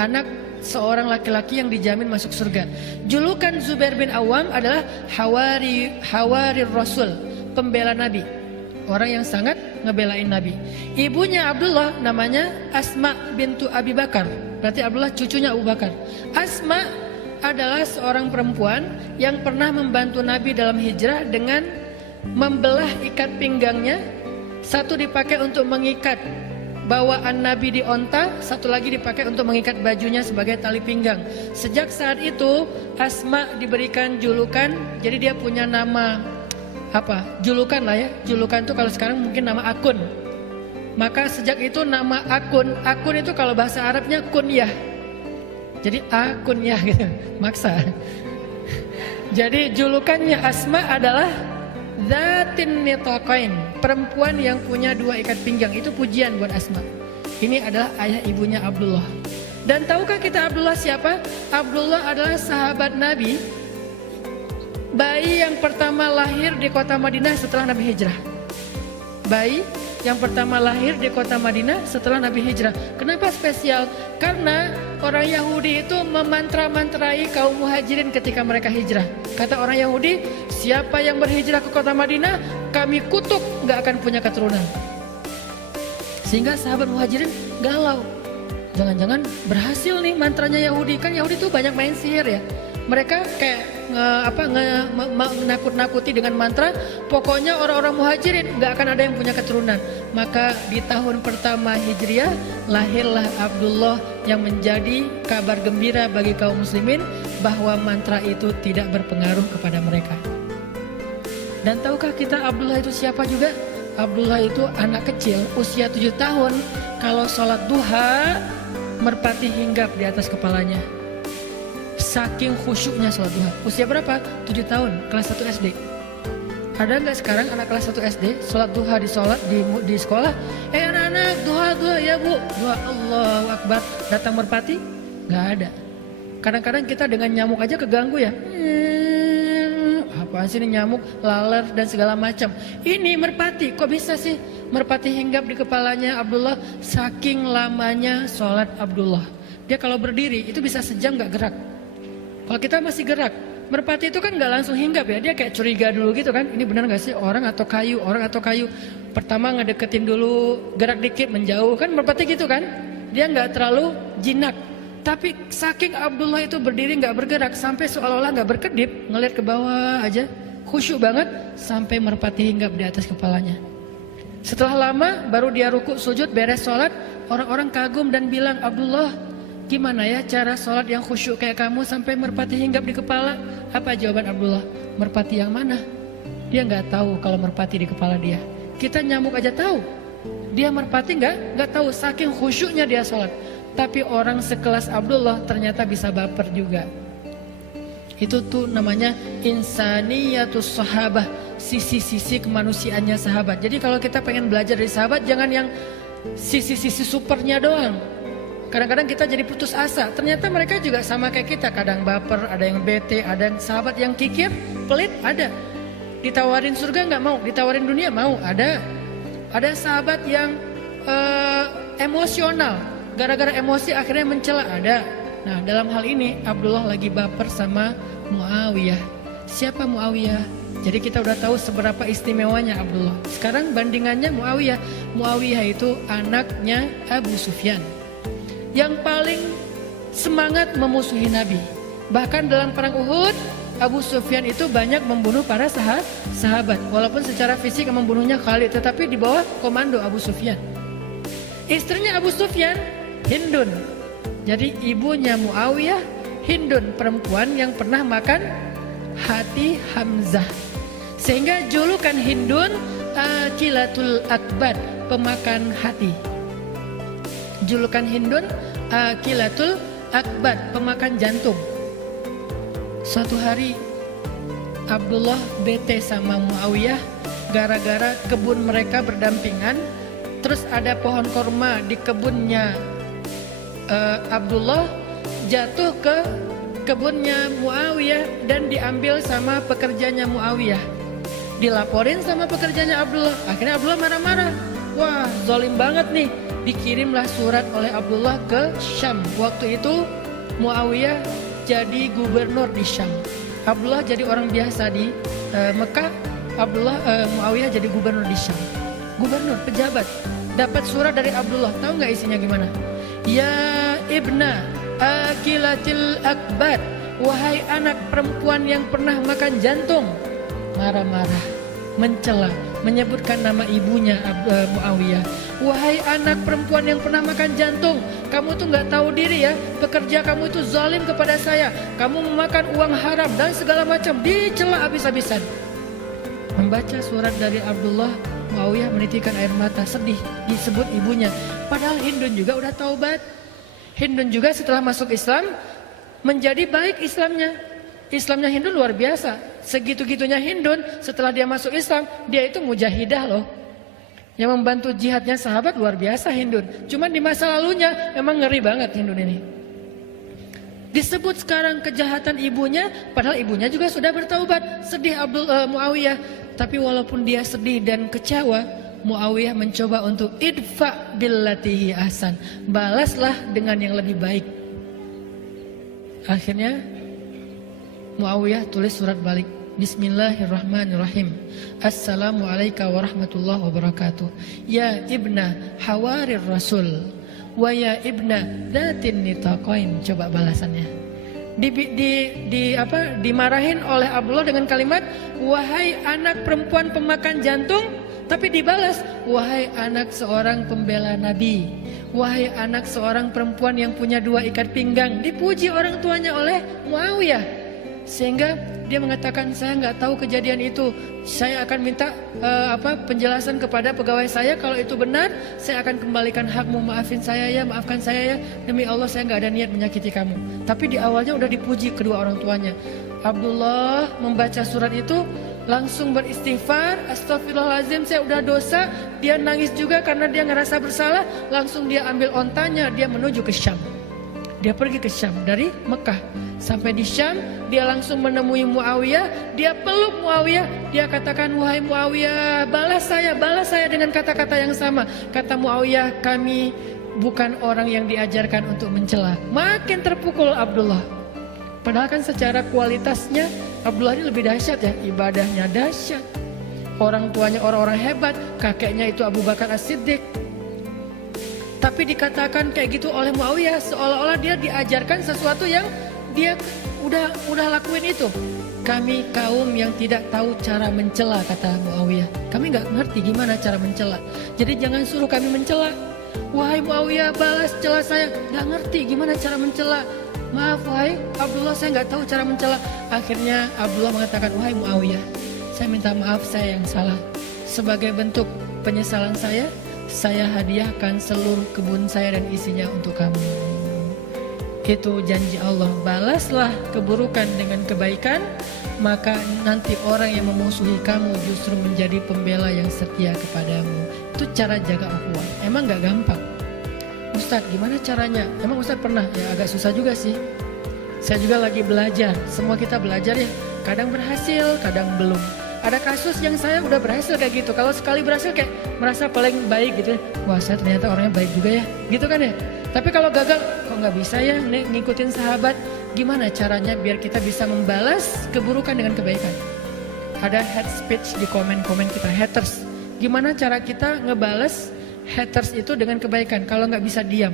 Anak seorang laki-laki yang dijamin masuk surga. Julukan Zubair bin Awam adalah Hawari Rasul, pembela Nabi. orang yang sangat ngebelain Nabi. Ibunya Abdullah namanya Asma bintu Abi Bakar. Berarti Abdullah cucunya Abu Bakar. Asma adalah seorang perempuan yang pernah membantu Nabi dalam hijrah dengan membelah ikat pinggangnya. Satu dipakai untuk mengikat bawaan Nabi di onta, satu lagi dipakai untuk mengikat bajunya sebagai tali pinggang. Sejak saat itu Asma diberikan julukan, jadi dia punya nama julukan lah ya. Julukan itu kalau sekarang mungkin nama akun. Maka sejak itu nama akun itu kalau bahasa Arabnya kunyah. Jadi akunyah gitu, maksa. Jadi julukannya Asma adalah Zatin Nitaqain, perempuan yang punya dua ikat pinggang. Itu pujian buat Asma. Ini adalah ayah ibunya Abdullah. Dan tahukah kita Abdullah siapa? Abdullah adalah sahabat Nabi, bayi yang pertama lahir di kota Madinah setelah Nabi hijrah. Bayi yang pertama lahir di kota Madinah setelah Nabi hijrah. Kenapa spesial? Karena orang Yahudi itu memantra-mantrai kaum muhajirin ketika mereka hijrah. Kata orang Yahudi, siapa yang berhijrah ke kota Madinah, kami kutuk, gak akan punya keturunan. Sehingga sahabat muhajirin galau. Jangan-jangan berhasil nih mantranya Yahudi. Kan Yahudi tuh banyak main sihir ya. Mereka kayak menakut-nakuti dengan mantra. Pokoknya orang-orang muhajirin gak akan ada yang punya keturunan. Maka di tahun pertama Hijriah lahirlah Abdullah yang menjadi kabar gembira bagi kaum muslimin bahwa mantra itu tidak berpengaruh kepada mereka. Dan tahukah kita Abdullah itu siapa juga? Abdullah itu anak kecil usia 7 tahun. Kalau sholat duha merpati hinggap di atas kepalanya. Saking khusyuknya sholat duha. Usia berapa? 7 tahun, kelas 1 SD. Ada nggak sekarang anak kelas 1 SD sholat duha di sekolah? Anak-anak duha ya bu, duha Allahu Akbar. Datang merpati? Nggak ada. Kadang-kadang kita dengan nyamuk aja keganggu ya. Apaan sih ini nyamuk, laler dan segala macam. Ini merpati, kok bisa sih merpati hinggap di kepalanya Abdullah? Saking lamanya sholat Abdullah. Dia kalau berdiri itu bisa sejam nggak gerak. Kalau kita masih gerak, merpati itu kan nggak langsung hinggap ya, dia kayak curiga dulu gitu kan. Ini benar nggak sih orang atau kayu? Pertama ngedeketin dulu, gerak dikit menjauh kan merpati gitu kan. Dia nggak terlalu jinak. Tapi saking Abdullah itu berdiri nggak bergerak sampai seolah-olah nggak berkedip, ngeliat ke bawah aja, khusyuk banget sampai merpati hinggap di atas kepalanya. Setelah lama baru dia rukuk sujud beres sholat, orang-orang kagum dan bilang, Abdullah, gimana ya cara sholat yang khusyuk kayak kamu sampai merpati hinggap di kepala? Apa jawaban Abdullah? Merpati yang mana? Dia nggak tahu kalau merpati di kepala dia. Kita nyamuk aja tahu. Dia merpati nggak tahu, saking khusyuknya dia sholat. Tapi orang sekelas Abdullah ternyata bisa baper juga. Itu tuh namanya insaniyatus sahabah, sisi-sisi kemanusiaannya sahabat. Jadi kalau kita pengen belajar dari sahabat, jangan yang sisi-sisi supernya doang. Kadang-kadang kita jadi putus asa. Ternyata mereka juga sama kayak kita. Kadang baper, ada yang bete, ada yang sahabat yang kikir, pelit, ada. Ditawarin surga nggak mau, ditawarin dunia mau, ada. Ada sahabat yang emosional. Gara-gara emosi akhirnya mencela, ada. Nah dalam hal ini Abdullah lagi baper sama Muawiyah. Siapa Muawiyah? Jadi kita udah tahu seberapa istimewanya Abdullah. Sekarang bandingannya Muawiyah. Muawiyah itu anaknya Abu Sufyan, yang paling semangat memusuhi Nabi. Bahkan dalam perang Uhud, Abu Sufyan itu banyak membunuh para sahabat. Walaupun secara fisik membunuhnya Khalid, tetapi di bawah komando Abu Sufyan. Istrinya Abu Sufyan Hindun. Jadi ibunya Muawiyah Hindun, perempuan yang pernah makan hati Hamzah. Sehingga julukan Hindun Akilatul Akbar, pemakan hati. Julukan Hindun Akilatul Akbar, pemakan jantung. Suatu hari Abdullah bete sama Muawiyah gara-gara kebun mereka berdampingan. Terus ada pohon korma di kebunnya Abdullah jatuh ke kebunnya Muawiyah dan diambil sama pekerjanya Muawiyah. Dilaporin sama pekerjanya Abdullah. Akhirnya Abdullah marah-marah. Wah, zalim banget nih. Dikirimlah surat oleh Abdullah ke Syam. Waktu itu Muawiyah jadi gubernur di Syam. Abdullah jadi orang biasa di Mekah. Muawiyah jadi gubernur di Syam. Gubernur, pejabat. Dapat surat dari Abdullah. Tahu nggak isinya gimana? Ya ibna akilatil akbar. Wahai anak perempuan yang pernah makan jantung. Marah-marah, mencela, menyebutkan nama ibunya Muawiyah. Wahai anak perempuan yang pernah makan jantung, kamu tuh nggak tahu diri ya. Pekerja kamu itu zalim kepada saya. Kamu memakan uang haram dan segala macam. Dicela habis-habisan. Membaca surat dari Abdullah, Muawiyah menitikkan air mata, sedih. Disebut ibunya. Padahal Hindun juga udah taubat. Hindun juga setelah masuk Islam menjadi baik Islamnya. Islamnya Hindun luar biasa. Segitu-gitunya Hindun setelah dia masuk Islam, dia itu mujahidah loh. Yang membantu jihadnya sahabat luar biasa Hindun. Cuman di masa lalunya memang ngeri banget Hindun ini. Disebut sekarang kejahatan ibunya, padahal ibunya juga sudah bertaubat. Sedih Muawiyah. Tapi walaupun dia sedih dan kecewa, Muawiyah mencoba untuk idfa billatihi ahsan. Balaslah dengan yang lebih baik. Akhirnya Muawiyah tulis surat balik. Bismillahirrahmanirrahim. Assalamualaikum warahmatullahi wabarakatuh. Ya ibna hawarir rasul wa ya ibna datin nitaqain. Coba balasannya. Dimarahin oleh Abdullah dengan kalimat wahai anak perempuan pemakan jantung, tapi dibalas wahai anak seorang pembela Nabi, wahai anak seorang perempuan yang punya dua ikat pinggang. Dipuji orang tuanya oleh Muawiyah, sehingga dia mengatakan saya nggak tahu kejadian itu. Saya akan minta penjelasan kepada pegawai saya. Kalau itu benar, saya akan kembalikan hakmu. Maafin saya ya, maafkan saya ya. Demi Allah saya nggak ada niat menyakiti kamu. Tapi di awalnya udah dipuji kedua orang tuanya. Abdullah membaca surat itu langsung beristighfar. Astagfirullahaladzim, saya udah dosa. Dia nangis juga karena dia ngerasa bersalah. Langsung dia ambil ontanya, dia menuju ke Syam. Dia pergi ke Syam dari Mekah. Sampai di Syam, dia langsung menemui Muawiyah. Dia peluk Muawiyah. Dia katakan, wahai Muawiyah, balas saya dengan kata-kata yang sama. Kata Muawiyah, kami bukan orang yang diajarkan untuk mencela. Makin terpukul Abdullah. Padahal kan secara kualitasnya Abdullah ini lebih dahsyat ya. Ibadahnya dahsyat. Orang tuanya orang-orang hebat. Kakeknya itu Abu Bakar As-Siddiq. Tapi dikatakan kayak gitu oleh Muawiyah, seolah-olah dia diajarkan sesuatu yang dia udah lakuin itu. Kami kaum yang tidak tahu cara mencela, kata Muawiyah. Kami nggak ngerti gimana cara mencela. Jadi jangan suruh kami mencela. Wahai Muawiyah, balas cela saya. Nggak ngerti gimana cara mencela. Maaf wahai Abdullah, saya nggak tahu cara mencela. Akhirnya Abdullah mengatakan, wahai Muawiyah, saya minta maaf, saya yang salah. Sebagai bentuk penyesalan saya hadiahkan seluruh kebun saya dan isinya untuk kamu. Itu janji Allah. Balaslah keburukan dengan kebaikan, maka nanti orang yang memusuhi kamu justru menjadi pembela yang setia kepadamu. Itu cara jaga ukhuwah. Emang gak gampang. Ustadz, gimana caranya? Emang Ustadz pernah? Ya agak susah juga sih. Saya juga lagi belajar. Semua kita belajar ya. Kadang berhasil, kadang belum. Ada kasus yang saya udah berhasil kayak gitu. Kalau sekali berhasil kayak merasa paling baik gitu ya. Wah, saya ternyata orangnya baik juga ya. Gitu kan ya. Tapi kalau gagal, kok nggak bisa ya ngikutin sahabat? Gimana caranya biar kita bisa membalas keburukan dengan kebaikan? Ada hate speech di komen-komen kita, haters. Gimana cara kita ngebales haters itu dengan kebaikan kalau nggak bisa diam?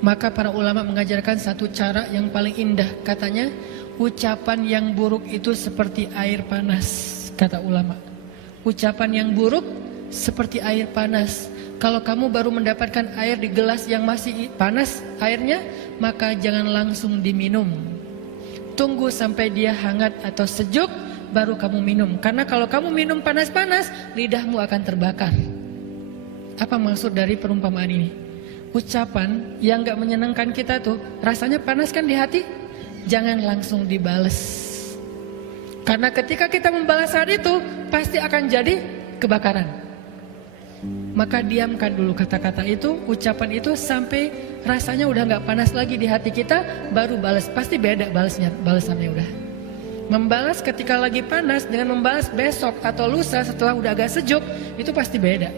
Maka para ulama mengajarkan satu cara yang paling indah. Katanya, ucapan yang buruk itu seperti air panas, kata ulama. Ucapan yang buruk seperti air panas. Kalau kamu baru mendapatkan air di gelas yang masih panas airnya, maka jangan langsung diminum. Tunggu sampai dia hangat atau sejuk, baru kamu minum. Karena kalau kamu minum panas-panas, lidahmu akan terbakar. Apa maksud dari perumpamaan ini? Ucapan yang gak menyenangkan kita tuh, rasanya panas kan di hati? Jangan langsung dibales. Karena ketika kita membalas saat itu, pasti akan jadi kebakaran. Maka diamkan dulu kata-kata itu, ucapan itu sampai rasanya udah gak panas lagi di hati kita, baru balas. Pasti beda balasannya udah. Membalas ketika lagi panas dengan membalas besok atau lusa setelah udah agak sejuk, itu pasti beda.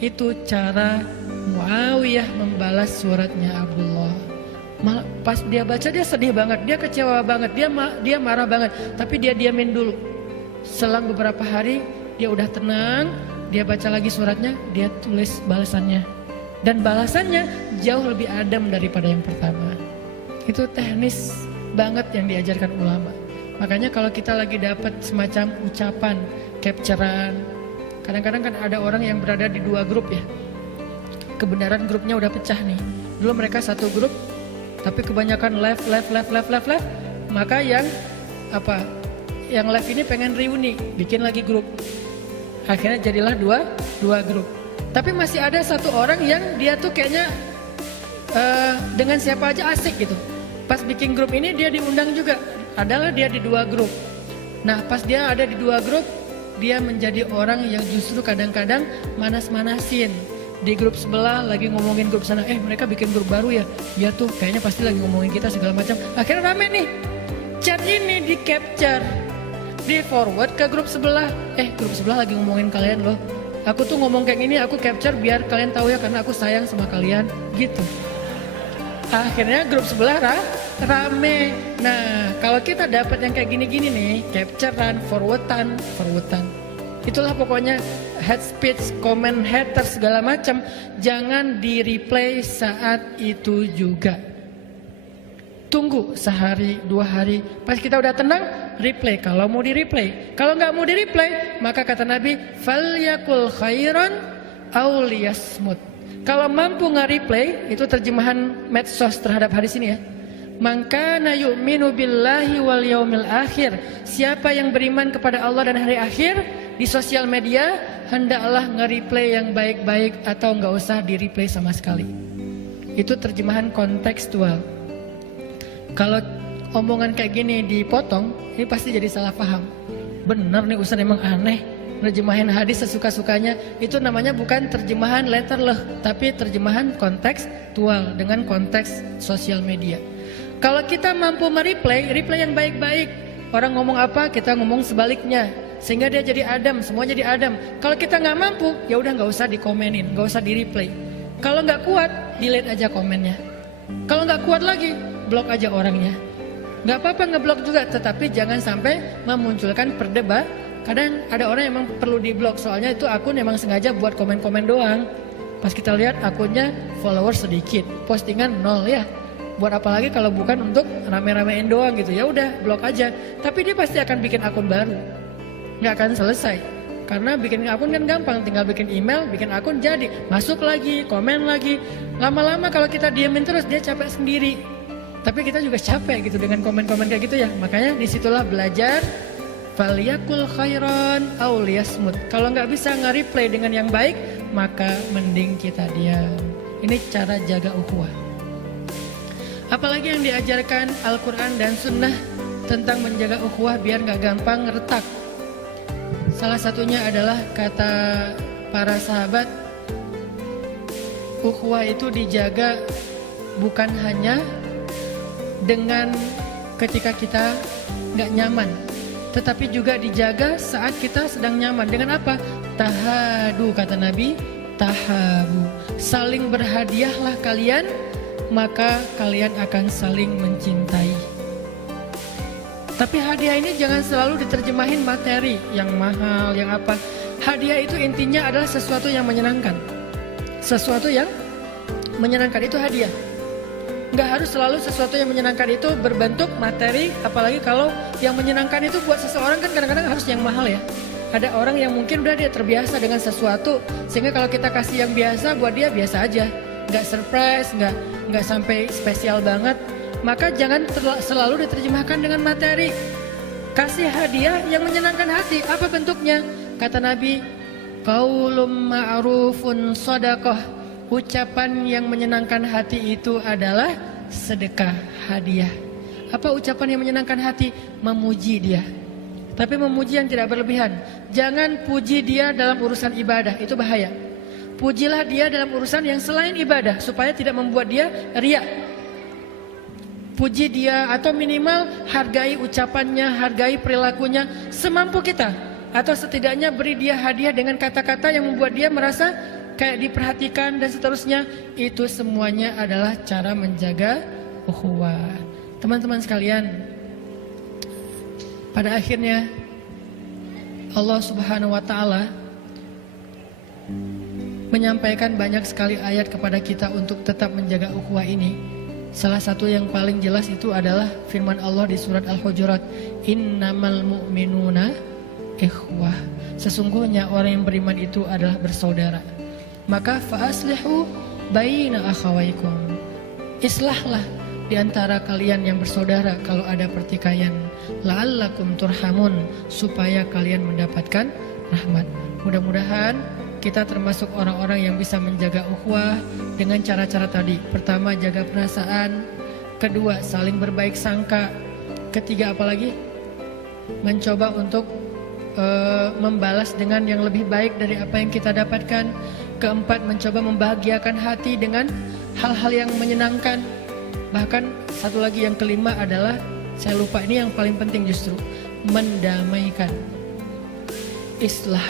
Itu cara Muawiyah membalas suratnya Abdullah. Malah pas dia baca dia sedih banget, dia kecewa banget, dia marah banget, tapi dia diamin dulu. Selang beberapa hari dia udah tenang, dia baca lagi suratnya, dia tulis balasannya. Dan balasannya jauh lebih adem daripada yang pertama. Itu teknis banget yang diajarkan ulama. Makanya kalau kita lagi dapat semacam ucapan, capturean, kadang-kadang kan ada orang yang berada di dua grup ya. Kebenaran grupnya udah pecah nih. Dulu mereka satu grup, tapi kebanyakan left. Maka yang left ini pengen reuni, bikin lagi grup. Akhirnya jadilah dua grup. Tapi masih ada satu orang yang dia tuh kayaknya dengan siapa aja asik gitu. Pas bikin grup ini dia diundang juga. Adalah dia di dua grup. Nah pas dia ada di dua grup, dia menjadi orang yang justru kadang-kadang manas-manasin. Di grup sebelah lagi ngomongin grup sana, mereka bikin grup baru ya. Dia tuh kayaknya pasti lagi ngomongin kita segala macam. Akhirnya rame nih. Chat ini di capture, di forward ke grup sebelah. Grup sebelah lagi ngomongin kalian loh. Aku tuh ngomong kayak gini, aku capture biar kalian tahu ya karena aku sayang sama kalian gitu. Akhirnya grup sebelah rame. Nah kalau kita dapat yang kayak gini-gini nih, capturean, forwardan, itulah pokoknya head speech, comment, haters segala macam, jangan di replay saat itu juga. Tunggu sehari, 2 hari, pas kita udah tenang, replay kalau mau di replay. Kalau nggak mau di replay, maka kata Nabi, falyakul khairan aw liyasmut. Kalau mampu nge-replay, itu terjemahan medsos terhadap hadis ini ya. Man kana yu'minu billahi wal yaumil akhir. Siapa yang beriman kepada Allah dan hari akhir di sosial media, hendaklah nge-replay yang baik-baik atau nggak usah di-replay sama sekali. Itu terjemahan kontekstual. Kalau omongan kayak gini dipotong, ini pasti jadi salah paham. Bener nih Ustaz emang aneh, nerjemahin hadis sesuka-sukanya. Itu namanya bukan terjemahan letterleh, tapi terjemahan kontekstual dengan konteks sosial media. Kalau kita mampu replay yang baik-baik. Orang ngomong apa, kita ngomong sebaliknya. Sehingga dia jadi adem, semua jadi adem. Kalau kita nggak mampu, ya udah nggak usah dikomenin, nggak usah di replay. Kalau nggak kuat, delete aja komennya. Kalau nggak kuat lagi, blok aja orangnya. Nggak apa-apa ngeblok juga, tetapi jangan sampai memunculkan perdebat. Kadang ada orang yang memang perlu diblok, soalnya itu akun emang sengaja buat komen-komen doang. Pas kita lihat akunnya followers sedikit, postingan 0 ya. Buat apa lagi kalau bukan untuk rame-ramein doang gitu. Ya udah blok aja. Tapi dia pasti akan bikin akun baru. Nggak akan selesai. Karena bikin akun kan gampang, tinggal bikin email, bikin akun jadi. Masuk lagi, komen lagi. Lama-lama kalau kita diemin terus dia capek sendiri. Tapi kita juga capek gitu dengan komen-komen kayak gitu ya. Makanya disitulah belajar falyakul khairan aw liyasmut. Kalau nggak bisa nge-replay dengan yang baik, maka mending kita diam. Ini cara jaga ukhuwah. Apalagi yang diajarkan Al-Quran dan Sunnah tentang menjaga ukhuwah biar nggak gampang retak. Salah satunya adalah kata para sahabat, ukhuwah itu dijaga bukan hanya dengan ketika kita nggak nyaman, tetapi juga dijaga saat kita sedang nyaman. Dengan apa? Tahadu, kata Nabi, tahabu. Saling berhadiahlah kalian, maka kalian akan saling mencintai. Tapi hadiah ini jangan selalu diterjemahin materi yang mahal, yang apa. Hadiah itu intinya adalah sesuatu yang menyenangkan. Sesuatu yang menyenangkan itu hadiah. Nggak harus selalu sesuatu yang menyenangkan itu berbentuk materi, apalagi kalau yang menyenangkan itu buat seseorang kan kadang-kadang harus yang mahal ya. Ada orang yang mungkin udah dia terbiasa dengan sesuatu, sehingga kalau kita kasih yang biasa buat dia biasa aja, nggak surprise, nggak sampai spesial banget. Maka jangan selalu diterjemahkan dengan materi. Kasih hadiah yang menyenangkan hati. Apa bentuknya? Kata Nabi, qaulun ma'rufun shadaqah. Ucapan yang menyenangkan hati itu adalah sedekah, hadiah. Apa ucapan yang menyenangkan hati? Memuji dia. Tapi memuji yang tidak berlebihan. Jangan puji dia dalam urusan ibadah, itu bahaya. Pujilah dia dalam urusan yang selain ibadah, supaya tidak membuat dia riya. Puji dia atau minimal hargai ucapannya, hargai perilakunya semampu kita. Atau setidaknya beri dia hadiah dengan kata-kata yang membuat dia merasa kayak diperhatikan dan seterusnya. Itu semuanya adalah cara menjaga ukhuwah. Teman-teman sekalian, pada akhirnya Allah Subhanahu wa taala menyampaikan banyak sekali ayat kepada kita untuk tetap menjaga ukhuwah ini. Salah satu yang paling jelas itu adalah firman Allah di surat Al-Hujurat, innamal mu'minuna ikhwah. Sesungguhnya orang yang beriman itu adalah bersaudara. Maka fa'aslihu baina akhawaikum. Islahlah di antara kalian yang bersaudara kalau ada pertikaian. La'allakum turhamun, supaya kalian mendapatkan rahmat. Mudah-mudahan kita termasuk orang-orang yang bisa menjaga ukhuwah dengan cara-cara tadi. Pertama, jaga perasaan. Kedua, saling berbaik sangka. Ketiga, apalagi? Mencoba untuk membalas dengan yang lebih baik dari apa yang kita dapatkan. Keempat, mencoba membahagiakan hati dengan hal-hal yang menyenangkan. Bahkan satu lagi yang kelima adalah, saya lupa, ini yang paling penting justru, mendamaikan. Islah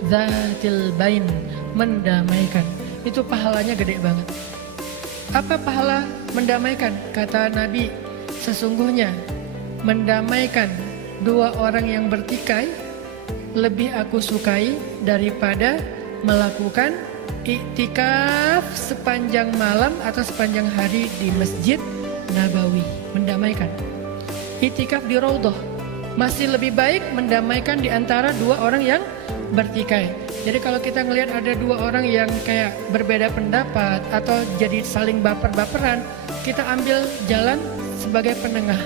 Zatil bain, mendamaikan. Itu pahalanya gede banget. Apa pahala mendamaikan? Kata Nabi, sesungguhnya mendamaikan dua orang yang bertikai lebih aku sukai daripada melakukan iktikaf sepanjang malam atau sepanjang hari di Masjid Nabawi. Mendamaikan. Iktikaf di Raudhah masih lebih baik mendamaikan di antara dua orang yang bertikai. Jadi kalau kita ngelihat ada dua orang yang kayak berbeda pendapat atau jadi saling baper-baperan, kita ambil jalan sebagai penengah.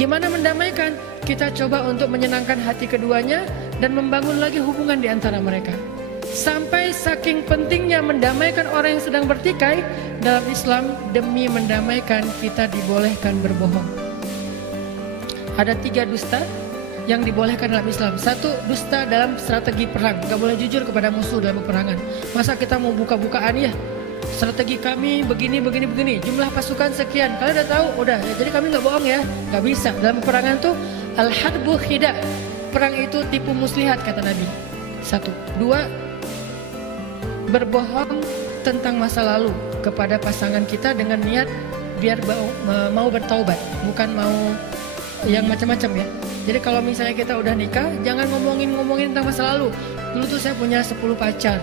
Gimana mendamaikan? Kita coba untuk menyenangkan hati keduanya dan membangun lagi hubungan di antara mereka. Sampai saking pentingnya mendamaikan orang yang sedang bertikai, dalam Islam demi mendamaikan kita dibolehkan berbohong. Ada 3 dusta yang dibolehkan dalam Islam. 1, dusta dalam strategi perang. Gak boleh jujur kepada musuh dalam peperangan. Masa kita mau buka-bukaan ya? Strategi kami begini. Jumlah pasukan sekian. Kalian udah tahu? Udah. Ya, jadi kami gak bohong ya? Gak bisa. Dalam peperangan tuh al-harbu khida. Perang itu tipu muslihat kata Nabi. 1. 2, berbohong tentang masa lalu kepada pasangan kita dengan niat biar mau bertaubat. Bukan mau yang macam-macam ya. Jadi kalau misalnya kita udah nikah, jangan ngomongin tentang masa lalu. Dulu tuh saya punya 10 pacar.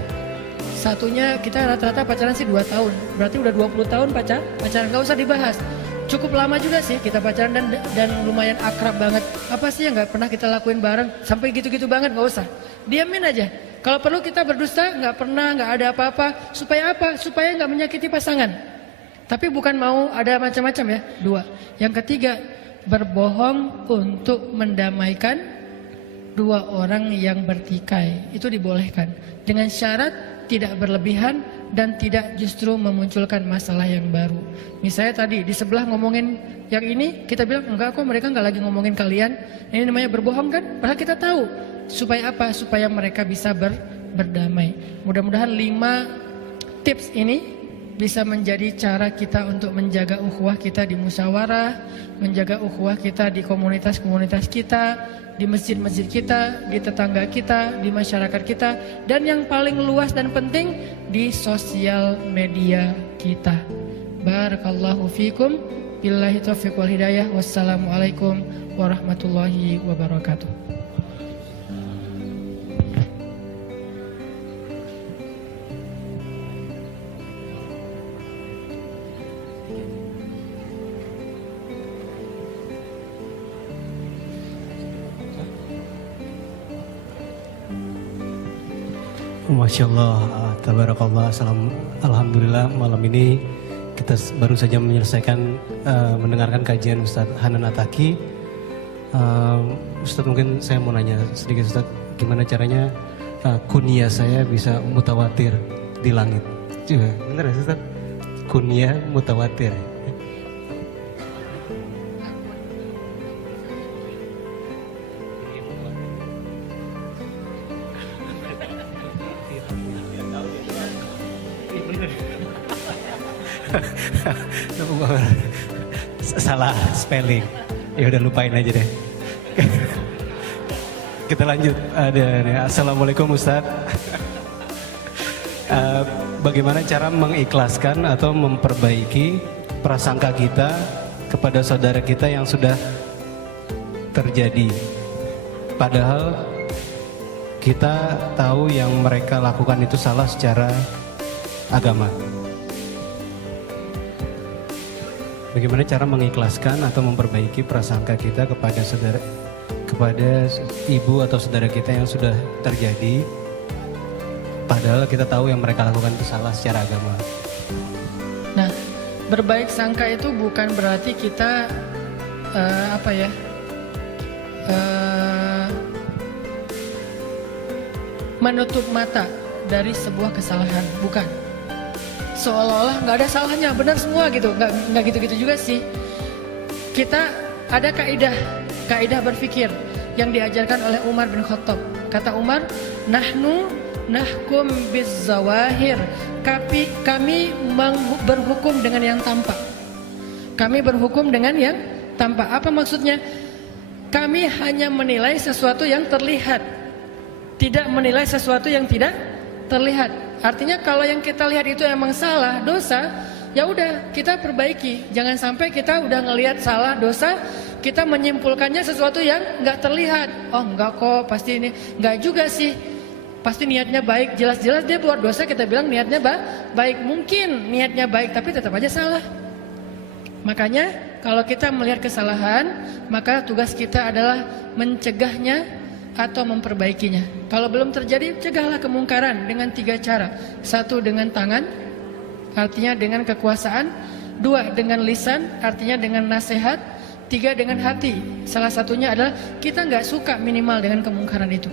Satunya kita rata-rata pacaran sih 2 tahun. Berarti udah 20 tahun pacaran, gak usah dibahas. Cukup lama juga sih kita pacaran dan lumayan akrab banget. Apa sih yang gak pernah kita lakuin bareng? Sampai gitu-gitu banget, gak usah. Diamin aja. Kalau perlu kita berdusta, gak pernah, gak ada apa-apa. Supaya apa? Supaya gak menyakiti pasangan. Tapi bukan mau ada macam-macam ya. 2. Yang ketiga, berbohong untuk mendamaikan dua orang yang bertikai. Itu dibolehkan dengan syarat tidak berlebihan dan tidak justru memunculkan masalah yang baru. Misalnya tadi di sebelah ngomongin yang ini, kita bilang enggak kok, mereka enggak lagi ngomongin kalian. Ini namanya berbohong kan? Padahal kita tahu. Supaya apa? Supaya mereka bisa berdamai. Mudah-mudahan 5 tips ini bisa menjadi cara kita untuk menjaga ukhuwah kita di musyawarah, menjaga ukhuwah kita di komunitas-komunitas kita, di masjid-masjid kita, di tetangga kita, di masyarakat kita, dan yang paling luas dan penting di sosial media kita. Barakallahu fikum, billahi taufiq wal hidayah, wassalamualaikum warahmatullahi wabarakatuh. Masya Allah, tabarakallah, alhamdulillah malam ini kita baru saja menyelesaikan mendengarkan kajian Ustadz Hanan Attaqi. Ustadz, mungkin saya mau nanya sedikit Ustadz, gimana caranya kunyah saya bisa mutawatir di langit? Coba, bener ya Ustadz? Kunyah mutawatir. Salah spelling. Ya udah lupain aja deh. Kita lanjut. Assalamualaikum Ustadz. Bagaimana cara mengikhlaskan atau memperbaiki prasangka kita kepada saudara kita yang sudah terjadi, padahal kita tahu yang mereka lakukan itu salah secara agama. Bagaimana cara mengikhlaskan atau memperbaiki prasangka kita kepada ibu atau saudara kita yang sudah terjadi, padahal kita tahu yang mereka lakukan itu salah secara agama. Nah, berbaik sangka itu bukan berarti kita menutup mata dari sebuah kesalahan, bukan. Seolah-olah nggak ada salahnya, benar semua gitu, nggak gitu-gitu juga sih. Kita ada kaidah berpikir yang diajarkan oleh Umar bin Khattab. Kata Umar, nahnu nahkum bizzawahir, kami berhukum dengan yang tampak. Kami berhukum dengan yang tampak. Apa maksudnya? Kami hanya menilai sesuatu yang terlihat, tidak menilai sesuatu yang tidak terlihat. Artinya kalau yang kita lihat itu emang salah, dosa, ya udah kita perbaiki. Jangan sampai kita udah ngelihat salah, dosa, kita menyimpulkannya sesuatu yang nggak terlihat. Oh enggak kok, pasti ini nggak juga sih. Pasti niatnya baik, jelas-jelas dia buat dosa, kita bilang niatnya baik. Mungkin niatnya baik tapi tetap aja salah. Makanya kalau kita melihat kesalahan, maka tugas kita adalah mencegahnya atau memperbaikinya. Kalau belum terjadi, cegahlah kemungkaran dengan 3 cara. 1, dengan tangan, artinya dengan kekuasaan. 2, dengan lisan, artinya dengan nasihat. 3, dengan hati. Salah satunya adalah kita nggak suka minimal dengan kemungkaran itu.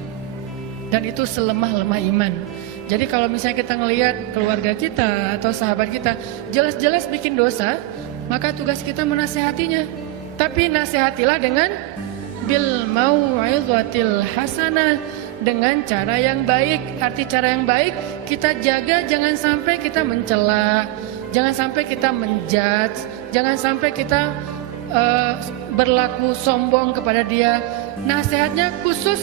Dan itu selemah-lemah iman. Jadi kalau misalnya kita ngelihat keluarga kita atau sahabat kita jelas-jelas bikin dosa, maka tugas kita menasehatinya. Tapi nasihatilah dengan bil mau'izatil hasanah, dengan cara yang baik. Arti cara yang baik kita jaga, jangan sampai kita mencela, jangan sampai kita menjudge, jangan sampai kita berlaku sombong kepada dia. Nasihatnya khusus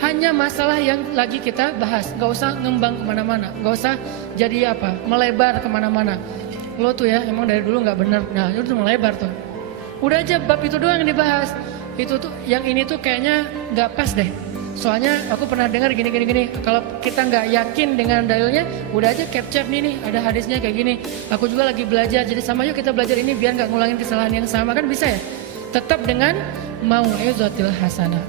hanya masalah yang lagi kita bahas, gak usah ngembang kemana-mana, gak usah jadi melebar kemana-mana. Lo tuh ya emang dari dulu gak bener, nah itu tuh melebar tuh. Udah aja bab itu doang yang dibahas. Itu tuh yang ini tuh kayaknya gak pas deh. Soalnya aku pernah dengar gini. Kalau kita nggak yakin dengan dalilnya, udah aja capture nih ada hadisnya kayak gini. Aku juga lagi belajar, jadi sama yuk kita belajar ini biar nggak ngulangin kesalahan yang sama, kan bisa ya. Tetap dengan mau'izatil hasanah.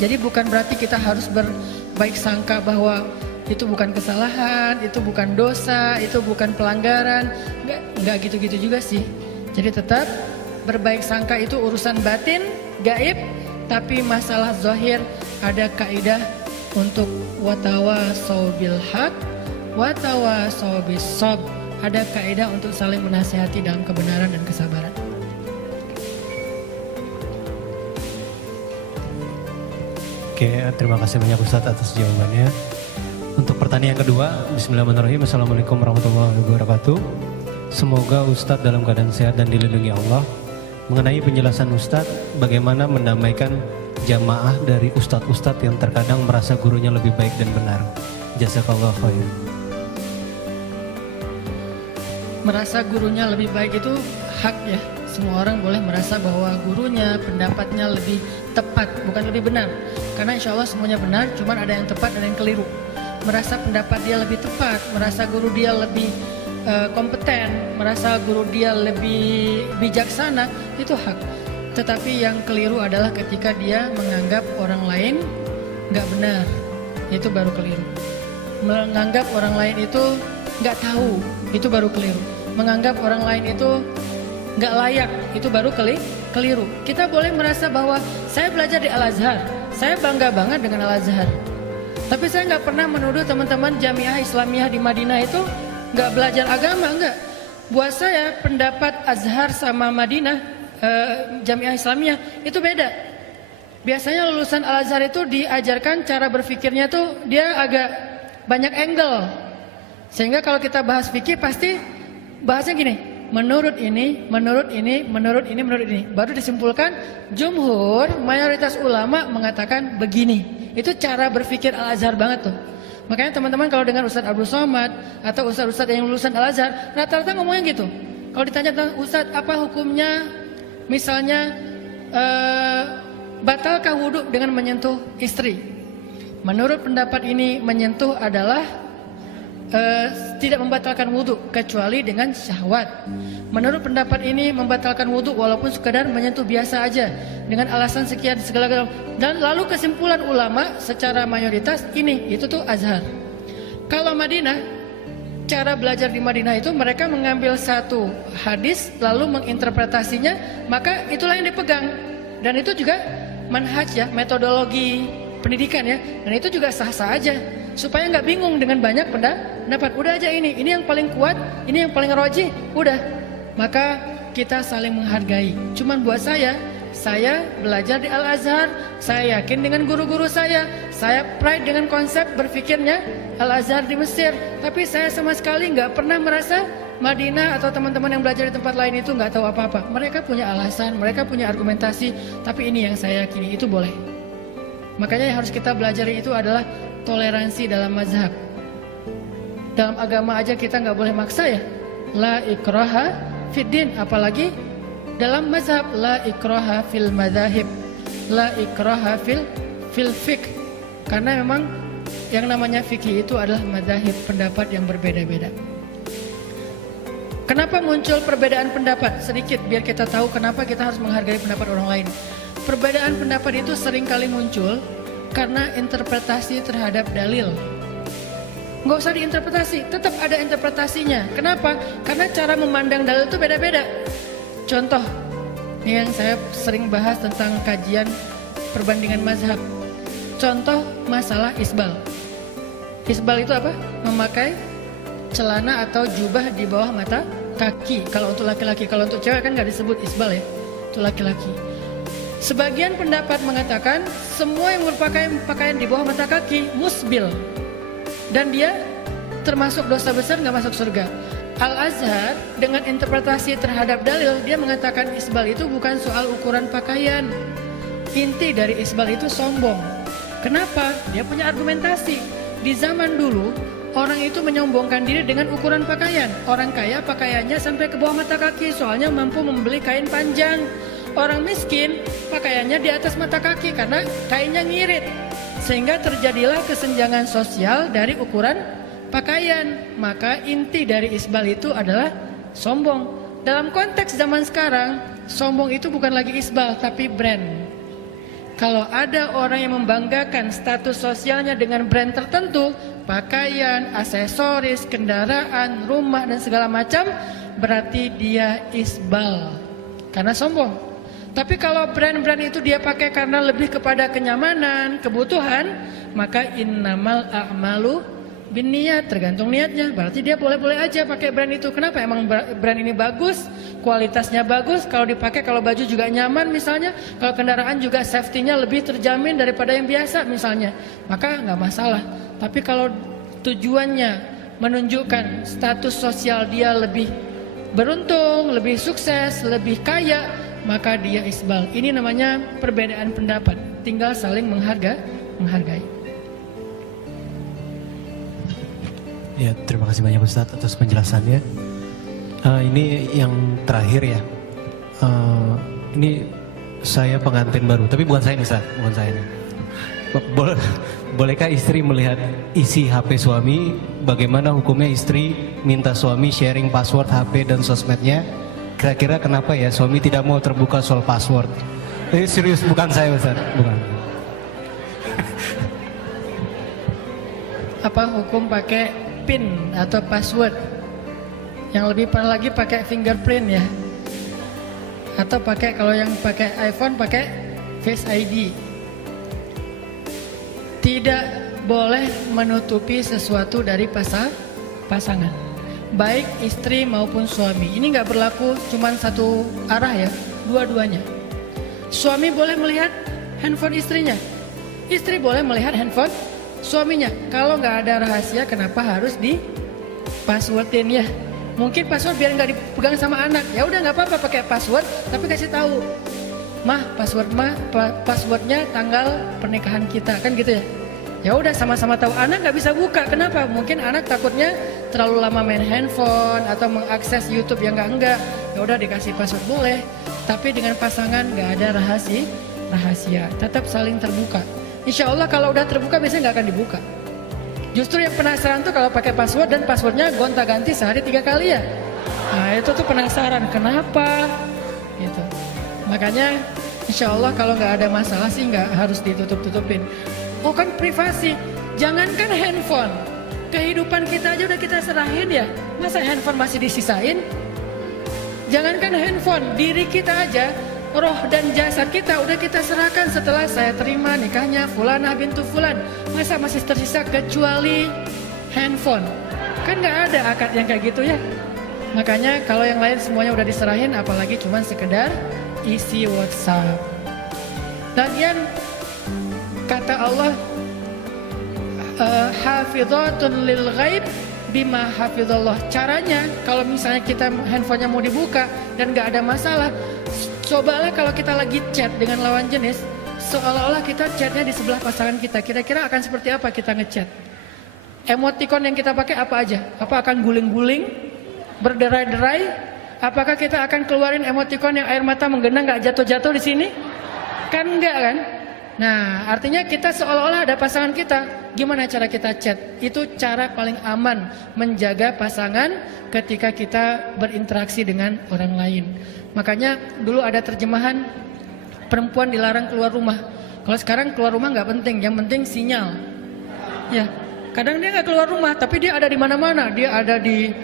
Jadi bukan berarti kita harus berbaik sangka bahwa itu bukan kesalahan, itu bukan dosa, itu bukan pelanggaran. Nggak gitu-gitu juga sih. Jadi tetap berbaik sangka itu urusan batin, gaib. Tapi masalah zahir ada kaidah untuk watawasau bil haq, watawasau bis sabr. Ada kaidah untuk saling menasihati dalam kebenaran dan kesabaran. Oke, terima kasih banyak Ustadz atas jawabannya. Untuk pertanyaan kedua, bismillahirrahmanirrahim. Assalamualaikum warahmatullahi wabarakatuh. Semoga Ustadz dalam keadaan sehat dan dilindungi Allah. Mengenai penjelasan Ustadz, bagaimana mendamaikan jamaah dari ustadz-ustadz yang terkadang merasa gurunya lebih baik dan benar. Jazakallah khair. Merasa gurunya lebih baik itu hak ya. Semua orang boleh merasa bahwa gurunya, pendapatnya lebih tepat, bukan lebih benar. Karena insya Allah semuanya benar, cuman ada yang tepat, ada yang keliru. Merasa pendapat dia lebih tepat, merasa guru dia lebih kompeten, merasa guru dia lebih bijaksana, itu hak. Tetapi yang keliru adalah ketika dia menganggap orang lain nggak benar, itu baru keliru. Menganggap orang lain itu nggak tahu, itu baru keliru. Menganggap orang lain itu nggak layak, itu baru keliru. Kita boleh merasa bahwa saya belajar di Al-Azhar, saya bangga banget dengan Al-Azhar. Tapi saya nggak pernah menuduh teman-teman Jamiah Islamiyah di Madinah itu nggak belajar agama, enggak. Buat saya pendapat Azhar sama Madinah, Jamiah Islamiyah itu beda. Biasanya lulusan Al-Azhar itu diajarkan cara berpikirnya tuh dia agak banyak angle. Sehingga kalau kita bahas fikih pasti bahasnya gini, menurut ini. Baru disimpulkan jumhur, mayoritas ulama mengatakan begini. Itu cara berpikir Al-Azhar banget tuh. Makanya teman-teman kalau dengar Ustadz Abdul Somad atau Ustadz-Ustadz yang lulusan Al-Azhar, rata-rata ngomongnya gitu. Kalau ditanya tentang Ustadz apa hukumnya, misalnya batalkah wudhu dengan menyentuh istri? Menurut pendapat ini menyentuh adalah tidak membatalkan wudhu kecuali dengan syahwat. Menurut pendapat ini membatalkan wudhu walaupun sekadar menyentuh biasa aja dengan alasan sekian segala. Dan lalu kesimpulan ulama secara mayoritas ini itu tuh Azhar. Kalau Madinah, cara belajar di Madinah itu mereka mengambil satu hadis lalu menginterpretasinya, maka itulah yang dipegang. Dan itu juga manhaj ya, metodologi pendidikan ya, dan itu juga sah-sah aja supaya nggak bingung dengan banyak pendapat. Udah aja ini yang paling kuat, ini yang paling rajih, udah. Maka kita saling menghargai. Cuman buat saya belajar di Al-Azhar, saya yakin dengan guru-guru saya pride dengan konsep berpikirnya Al-Azhar di Mesir. Tapi saya sama sekali nggak pernah merasa Madinah atau teman-teman yang belajar di tempat lain itu nggak tahu apa-apa. Mereka punya alasan, mereka punya argumentasi, tapi ini yang saya yakini itu boleh. Makanya yang harus kita belajar itu adalah toleransi dalam mazhab. Dalam agama aja kita nggak boleh maksa ya. La ikraha fiddin, apalagi dalam mazhab. La ikraha fil madzahib, la ikraha fil fiqh. Karena memang yang namanya fikih itu adalah madzahib, pendapat yang berbeda-beda. Kenapa muncul perbedaan pendapat? Sedikit biar kita tahu kenapa kita harus menghargai pendapat orang lain. Perbedaan pendapat itu seringkali muncul karena interpretasi terhadap dalil. Nggak usah diinterpretasi, tetap ada interpretasinya. Kenapa? Karena cara memandang dalil itu beda-beda. Contoh, ini yang saya sering bahas tentang kajian perbandingan mazhab. Contoh masalah isbal. Isbal itu apa? Memakai celana atau jubah di bawah mata kaki. Kalau untuk laki-laki, kalau untuk cewek kan nggak disebut isbal ya, itu laki-laki. Sebagian pendapat mengatakan semua yang berpakaian pakaian di bawah mata kaki musbil, dan dia termasuk dosa besar, nggak masuk surga. Al-Azhar dengan interpretasi terhadap dalil, dia mengatakan isbal itu bukan soal ukuran pakaian. Inti dari isbal itu sombong. Kenapa? Dia punya argumentasi. Di zaman dulu orang itu menyombongkan diri dengan ukuran pakaian. Orang kaya pakaiannya sampai ke bawah mata kaki, soalnya mampu membeli kain panjang. Orang miskin pakaiannya di atas mata kaki karena kainnya ngirit. Sehingga terjadilah kesenjangan sosial dari ukuran pakaian. Maka inti dari isbal itu adalah sombong. Dalam konteks zaman sekarang, sombong itu bukan lagi isbal tapi brand. Kalau ada orang yang membanggakan status sosialnya dengan brand tertentu, pakaian, aksesoris, kendaraan, rumah dan segala macam, berarti dia isbal karena sombong. Tapi kalau brand-brand itu dia pakai karena lebih kepada kenyamanan, kebutuhan, maka innamal a'malu binniyat, tergantung niatnya. Berarti dia boleh-boleh aja pakai brand itu. Kenapa? Emang brand ini bagus, kualitasnya bagus, kalau dipakai, kalau baju juga nyaman misalnya, kalau kendaraan juga safety-nya lebih terjamin daripada yang biasa misalnya, maka nggak masalah. Tapi kalau tujuannya menunjukkan status sosial dia lebih beruntung, lebih sukses, lebih kaya, maka dia isbal. Ini namanya perbedaan pendapat. Tinggal saling menghargai. Ya, terima kasih banyak Ustadz atas penjelasannya. Ini yang terakhir ya. Ini saya pengantin baru, tapi bukan saya nih Ustadz, bukan saya nih. Bolehkah istri melihat isi HP suami? Bagaimana hukumnya istri minta suami sharing password HP dan sosmednya? Kira-kira kenapa ya suami tidak mau terbuka soal password? Ini serius, bukan saya Ustaz, bukan. Apa hukum pakai PIN atau password? Yang lebih parah lagi pakai fingerprint ya. Atau pakai, kalau yang pakai iPhone pakai Face ID. Tidak boleh menutupi sesuatu dari pasangan. Baik istri maupun suami. Ini nggak berlaku cuma satu arah ya, dua-duanya. Suami boleh melihat handphone istrinya, istri boleh melihat handphone suaminya. Kalau nggak ada rahasia, kenapa harus di passwordin ya? Mungkin password biar nggak dipegang sama anak. Ya udah nggak apa-apa pakai password, tapi kasih tahu, passwordnya tanggal pernikahan kita, kan gitu ya. Ya udah sama-sama tahu, anak nggak bisa buka. Kenapa? Mungkin anak takutnya terlalu lama main handphone atau mengakses YouTube yang enggak. Ya udah dikasih password boleh. Tapi dengan pasangan nggak ada rahasia, tetap saling terbuka. Insya Allah kalau udah terbuka biasanya nggak akan dibuka. Justru yang penasaran tuh kalau pakai password dan passwordnya gonta-ganti sehari 3 kali ya. Nah itu tuh penasaran kenapa gitu. Makanya insya Allah kalau nggak ada masalah sih nggak harus ditutup-tutupin. Oh kan privasi, jangankan handphone, kehidupan kita aja udah kita serahin ya. Masa handphone masih disisain? Jangankan handphone, diri kita aja, roh dan jasad kita udah kita serahkan setelah saya terima nikahnya Fulanah bintu Fulan. Masa masih tersisa kecuali handphone? Kan nggak ada akad yang kayak gitu ya. Makanya kalau yang lain semuanya udah diserahin, apalagi cuman sekedar isi WhatsApp. Lagian kata Allah, hafizatun lil ghaib bima hafizallah. Caranya kalau misalnya kita handphonenya mau dibuka dan gak ada masalah, cobalah kalau kita lagi chat dengan lawan jenis, seolah-olah kita chatnya di sebelah pasangan kita. Kira-kira akan seperti apa kita ngechat? Emoticon yang kita pakai apa aja? Apa akan guling-guling, berderai-derai? Apakah kita akan keluarin emoticon yang air mata menggenang gak jatuh-jatuh di sini? Kan enggak kan? Nah, artinya kita seolah-olah ada pasangan kita. Gimana cara kita chat? Itu cara paling aman menjaga pasangan ketika kita berinteraksi dengan orang lain. Makanya dulu ada terjemahan perempuan dilarang keluar rumah. Kalau sekarang keluar rumah nggak penting, yang penting sinyal. Ya, kadang dia nggak keluar rumah, tapi dia ada di mana-mana. Dia ada di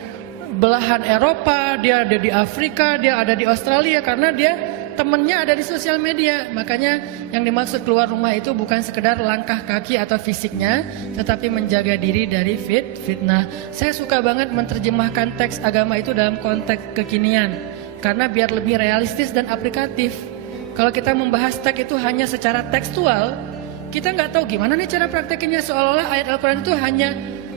belahan Eropa, dia ada di Afrika, dia ada di Australia karena dia temennya ada di sosial media. Makanya yang dimaksud keluar rumah itu bukan sekedar langkah kaki atau fisiknya, tetapi menjaga diri dari fitnah. Saya suka banget menerjemahkan teks agama itu dalam konteks kekinian, karena biar lebih realistis dan aplikatif. Kalau kita membahas teks itu hanya secara tekstual, kita nggak tahu gimana nih cara praktekinnya, seolah-olah ayat Al-Quran itu hanya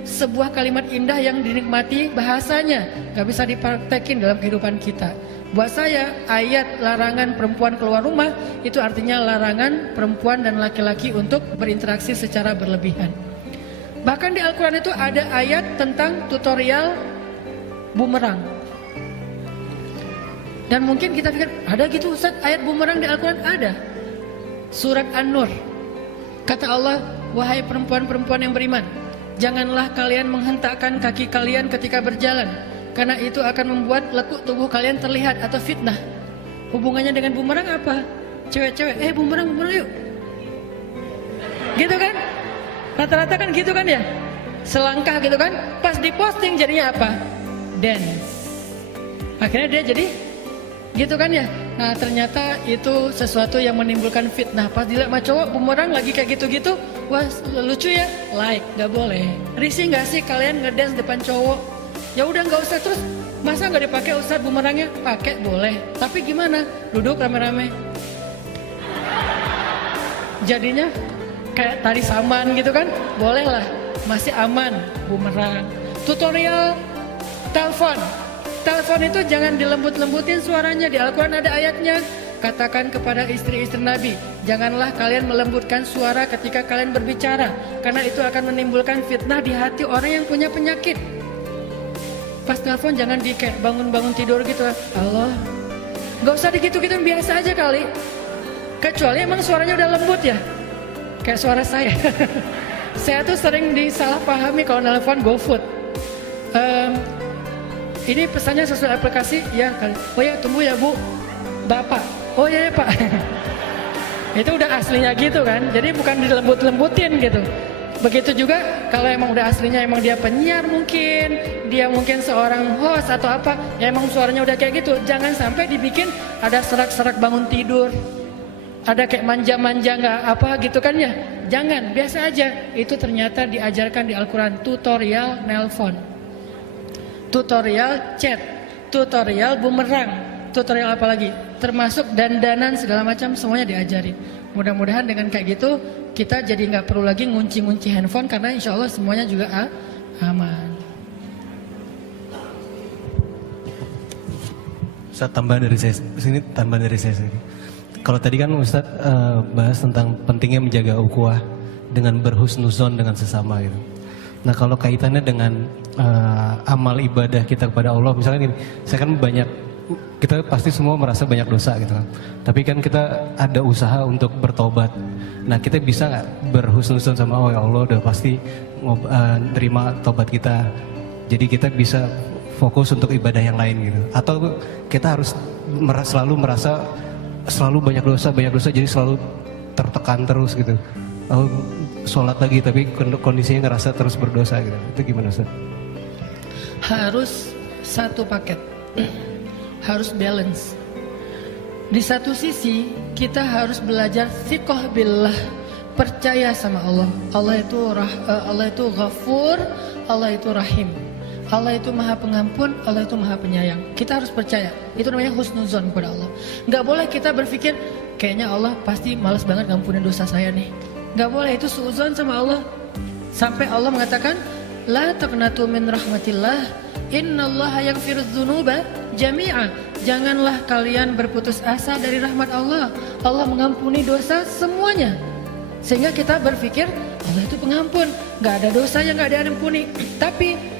sebuah kalimat indah yang dinikmati bahasanya, nggak bisa dipraktekin dalam kehidupan kita. Buat saya, ayat larangan perempuan keluar rumah itu artinya larangan perempuan dan laki-laki untuk berinteraksi secara berlebihan. Bahkan di Al-Quran itu ada ayat tentang tutorial bumerang. Dan mungkin kita pikir, ada gitu Ustaz ayat bumerang di Al-Quran? Ada. Surat An-Nur. Kata Allah, wahai perempuan-perempuan yang beriman, janganlah kalian menghentakkan kaki kalian ketika berjalan, karena itu akan membuat lekuk tubuh kalian terlihat atau fitnah. Hubungannya dengan bumerang apa? Cewek-cewek, bumerang yuk. Gitu kan? Rata-rata kan gitu kan ya? Selangkah gitu kan? Pas diposting jadinya apa? Dance. Akhirnya dia jadi gitu kan ya? Nah ternyata itu sesuatu yang menimbulkan fitnah. Pas dilihat sama cowok bumerang lagi kayak gitu-gitu, wah lucu ya? Like, gak boleh. Risih gak sih kalian ngedance depan cowok? Ya udah nggak usah, terus masa nggak dipakai Ustaz bumerangnya? Pakai boleh, tapi gimana? Duduk rame-rame. Jadinya kayak tari saman gitu kan? Boleh lah, masih aman bumerang. Tutorial telepon. Telepon itu jangan dilembut-lembutin suaranya. Di Al-Quran ada ayatnya. Katakan kepada istri-istri Nabi, janganlah kalian melembutkan suara ketika kalian berbicara, karena itu akan menimbulkan fitnah di hati orang yang punya penyakit. Pas telepon jangan di kayak bangun-bangun tidur gitu. Allah, gak usah digitu-gitu, biasa aja kali. Kecuali emang suaranya udah lembut ya, kayak suara saya. Saya tuh sering disalahpahami kalau nelfon GoFood. Ini pesannya sesuai aplikasi ya kali. Oh ya tunggu ya Bu, Bapak. Oh ya Pak. Itu udah aslinya gitu kan. Jadi bukan dilembut-lembutin gitu. Begitu juga kalau emang udah aslinya emang dia penyiar mungkin, dia mungkin seorang host atau apa, ya emang suaranya udah kayak gitu. Jangan sampai dibikin ada serak-serak bangun tidur, ada kayak manja-manja nggak apa gitu kan ya. Jangan, biasa aja. Itu ternyata diajarkan di Al-Quran. Tutorial nelpon, tutorial chat, tutorial bumerang, tutorial apa lagi, termasuk dandanan segala macam, semuanya diajarin. Mudah-mudahan dengan kayak gitu kita jadi nggak perlu lagi ngunci-ngunci handphone, karena insya Allah semuanya juga aman. Ustaz, tambahan dari saya sendiri. Kalau tadi kan Ustaz bahas tentang pentingnya menjaga ukhuwah dengan berhusnuzon dengan sesama gitu. Nah kalau kaitannya dengan amal ibadah kita kepada Allah, misalnya gini, saya kan banyak kita pasti semua merasa banyak dosa gitu kan. Tapi kan kita ada usaha untuk bertobat. Nah kita bisa nggak berhusnuzon sama oh ya Allah udah pasti terima tobat kita. Jadi kita bisa fokus untuk ibadah yang lain gitu. Atau kita harus selalu merasa selalu banyak dosa jadi selalu tertekan terus gitu. Oh, sholat lagi tapi kondisinya ngerasa terus berdosa gitu. Itu gimana Ustaz? Harus satu paket. Harus balance. Di satu sisi kita harus belajar thiqah billah, percaya sama Allah. Allah itu Ghafur, Allah itu Rahim. Allah itu Maha Pengampun, Allah itu Maha Penyayang. Kita harus percaya. Itu namanya husnuzon kepada Allah. Nggak boleh kita berpikir kayaknya Allah pasti malas banget ngampunin dosa saya nih. Nggak boleh, itu suuzon sama Allah. Sampai Allah mengatakan la taqnatu min rahmatillah, innallaha yaghfirudz dzunuba jami'a. Janganlah kalian berputus asa dari rahmat Allah. Allah mengampuni dosa semuanya. Sehingga kita berpikir Allah itu pengampun, nggak ada dosa yang nggak diampuni. Tapi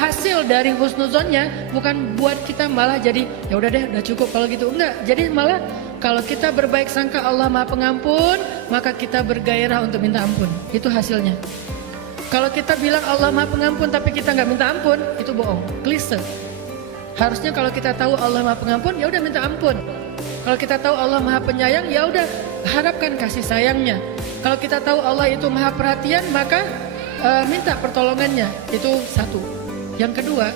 hasil dari husnuzonnya bukan buat kita malah jadi ya udah deh udah cukup kalau gitu, enggak. Jadi malah kalau kita berbaik sangka Allah Maha Pengampun, maka kita bergairah untuk minta ampun. Itu hasilnya. Kalau kita bilang Allah Maha Pengampun tapi kita nggak minta ampun, itu bohong, klise. Harusnya kalau kita tahu Allah Maha Pengampun, ya udah minta ampun. Kalau kita tahu Allah Maha Penyayang, ya udah harapkan kasih sayangnya. Kalau kita tahu Allah itu Maha Perhatian, maka minta pertolongannya. Itu satu. Yang kedua,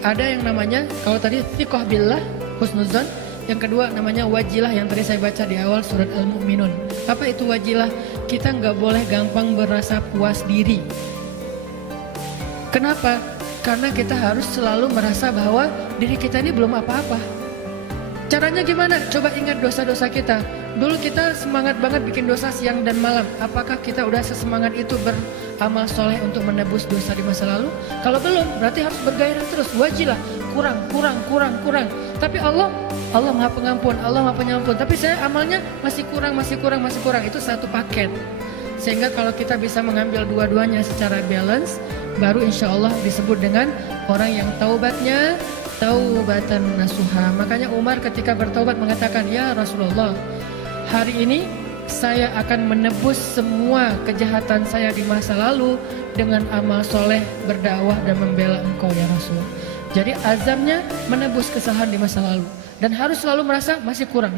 ada yang namanya kalau tadi thiqah billah, husnuzon. Yang kedua namanya wajilah, yang tadi saya baca di awal surat Al-Mu'minun. Apa itu wajilah? Kita nggak boleh gampang berasa puas diri. Kenapa? Karena kita harus selalu merasa bahwa diri kita ini belum apa-apa. Caranya gimana? Coba ingat dosa-dosa kita. Dulu kita semangat banget bikin dosa siang dan malam. Apakah kita udah sesemangat itu beramal soleh untuk menebus dosa di masa lalu? Kalau belum, berarti harus bergairah terus. Wajilah, kurang. Tapi Allah Maha Pengampun, Allah Maha Penyampun. Tapi saya amalnya masih kurang. Itu satu paket. Sehingga kalau kita bisa mengambil dua-duanya secara balance, baru insya Allah disebut dengan orang yang taubatnya taubatan nasuha. Makanya Umar ketika bertaubat mengatakan, ya Rasulullah, hari ini saya akan menebus semua kejahatan saya di masa lalu dengan amal soleh, berdakwah dan membela engkau ya Rasul. Jadi azamnya menebus kesalahan di masa lalu. Dan harus selalu merasa masih kurang.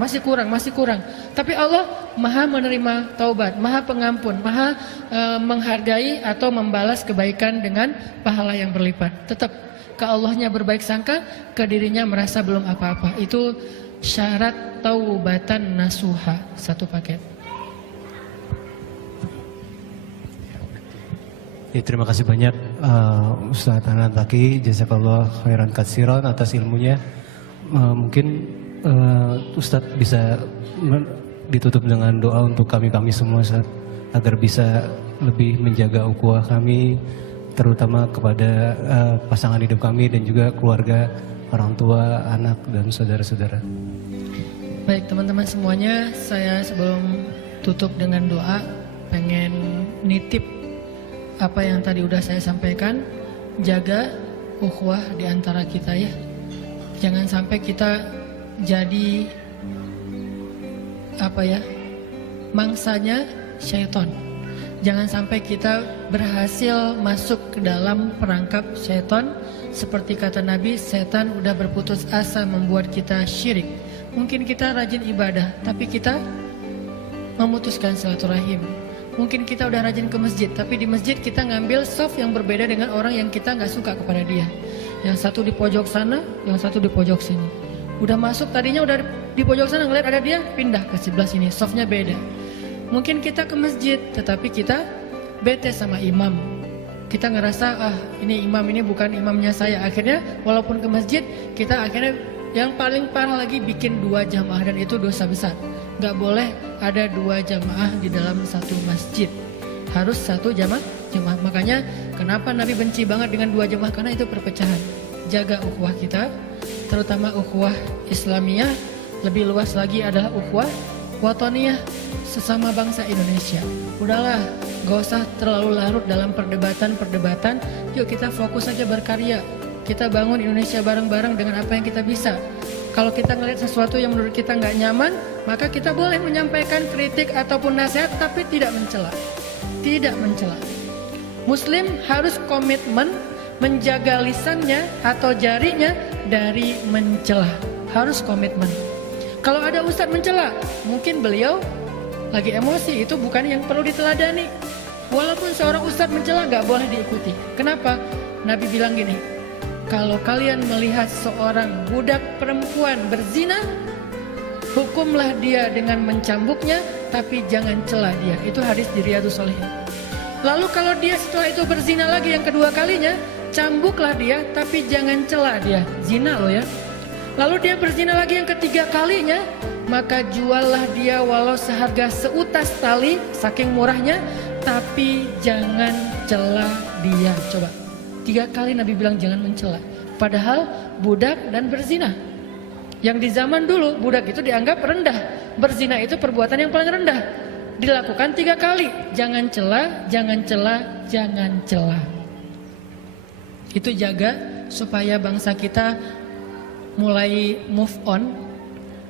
Tapi Allah Maha menerima taubat, Maha Pengampun, Maha menghargai atau membalas kebaikan dengan pahala yang berlipat. Tetap ke Allahnya berbaik sangka, ke dirinya merasa belum apa-apa. Itu syarat taubatan nasuha, satu paket. Ya, terima kasih banyak Ustaz Hanan Taki, jazakallah khairan katsiran atas ilmunya. Mungkin Ustadz bisa ditutup dengan doa untuk kami semua Ustaz, agar bisa lebih menjaga ukhuwah kami, terutama kepada pasangan hidup kami dan juga keluarga, orang tua, anak dan saudara-saudara. Baik teman-teman semuanya, saya sebelum tutup dengan doa pengen nitip apa yang tadi udah saya sampaikan. Jaga ukhuwah di antara kita ya. Jangan sampai kita jadi mangsanya syaitan. Jangan sampai kita berhasil masuk ke dalam perangkap syaitan. Seperti kata Nabi, setan udah berputus asa membuat kita syirik. Mungkin kita rajin ibadah, tapi kita memutuskan silaturahim. Mungkin kita udah rajin ke masjid, tapi di masjid kita ngambil soft yang berbeda dengan orang yang kita nggak suka kepada dia. Yang satu di pojok sana, yang satu di pojok sini. Udah masuk tadinya udah di pojok sana ngeliat ada dia, pindah ke sebelah sini, softnya beda. Mungkin kita ke masjid, tetapi kita bete sama imam. Kita ngerasa ini imam ini bukan imamnya saya. Akhirnya walaupun ke masjid, kita akhirnya yang paling parah lagi bikin 2 jamaah, dan itu dosa besar. Gak boleh ada 2 jamaah di dalam satu masjid. Harus 1 jamaah. Makanya kenapa Nabi benci banget dengan 2 jamaah, karena itu perpecahan. Jaga ukhuwah kita, terutama ukhuwah Islamiyah. Lebih luas lagi adalah ukhuwah watoniyah, sesama bangsa Indonesia. Udahlah, gak usah terlalu larut dalam perdebatan. Yuk kita fokus aja berkarya. Kita bangun Indonesia bareng-bareng dengan apa yang kita bisa. Kalau kita ngelihat sesuatu yang menurut kita nggak nyaman, maka kita boleh menyampaikan kritik ataupun nasihat, tapi tidak mencela. Tidak mencela. Muslim harus komitmen menjaga lisannya atau jarinya dari mencela. Harus komitmen. Kalau ada ustadz mencela, mungkin beliau lagi emosi, itu bukan yang perlu diteladani. Walaupun seorang ustadz mencela nggak boleh diikuti. Kenapa? Nabi bilang gini, kalau kalian melihat seorang budak perempuan berzina, hukumlah dia dengan mencambuknya, tapi jangan cela dia. Itu hadis di Riyadhus Shalihin. Lalu kalau dia setelah itu berzina lagi yang kedua kalinya, cambuklah dia, tapi jangan cela dia. Zina loh ya. Lalu dia berzina lagi yang ketiga kalinya, maka juallah dia walau seharga seutas tali, saking murahnya, tapi jangan cela dia. Coba, 3 kali Nabi bilang jangan mencela. Padahal budak dan berzina. Yang di zaman dulu budak itu dianggap rendah, berzina itu perbuatan yang paling rendah. Dilakukan 3 kali, jangan cela, jangan cela, jangan cela. Itu jaga supaya bangsa kita mulai move on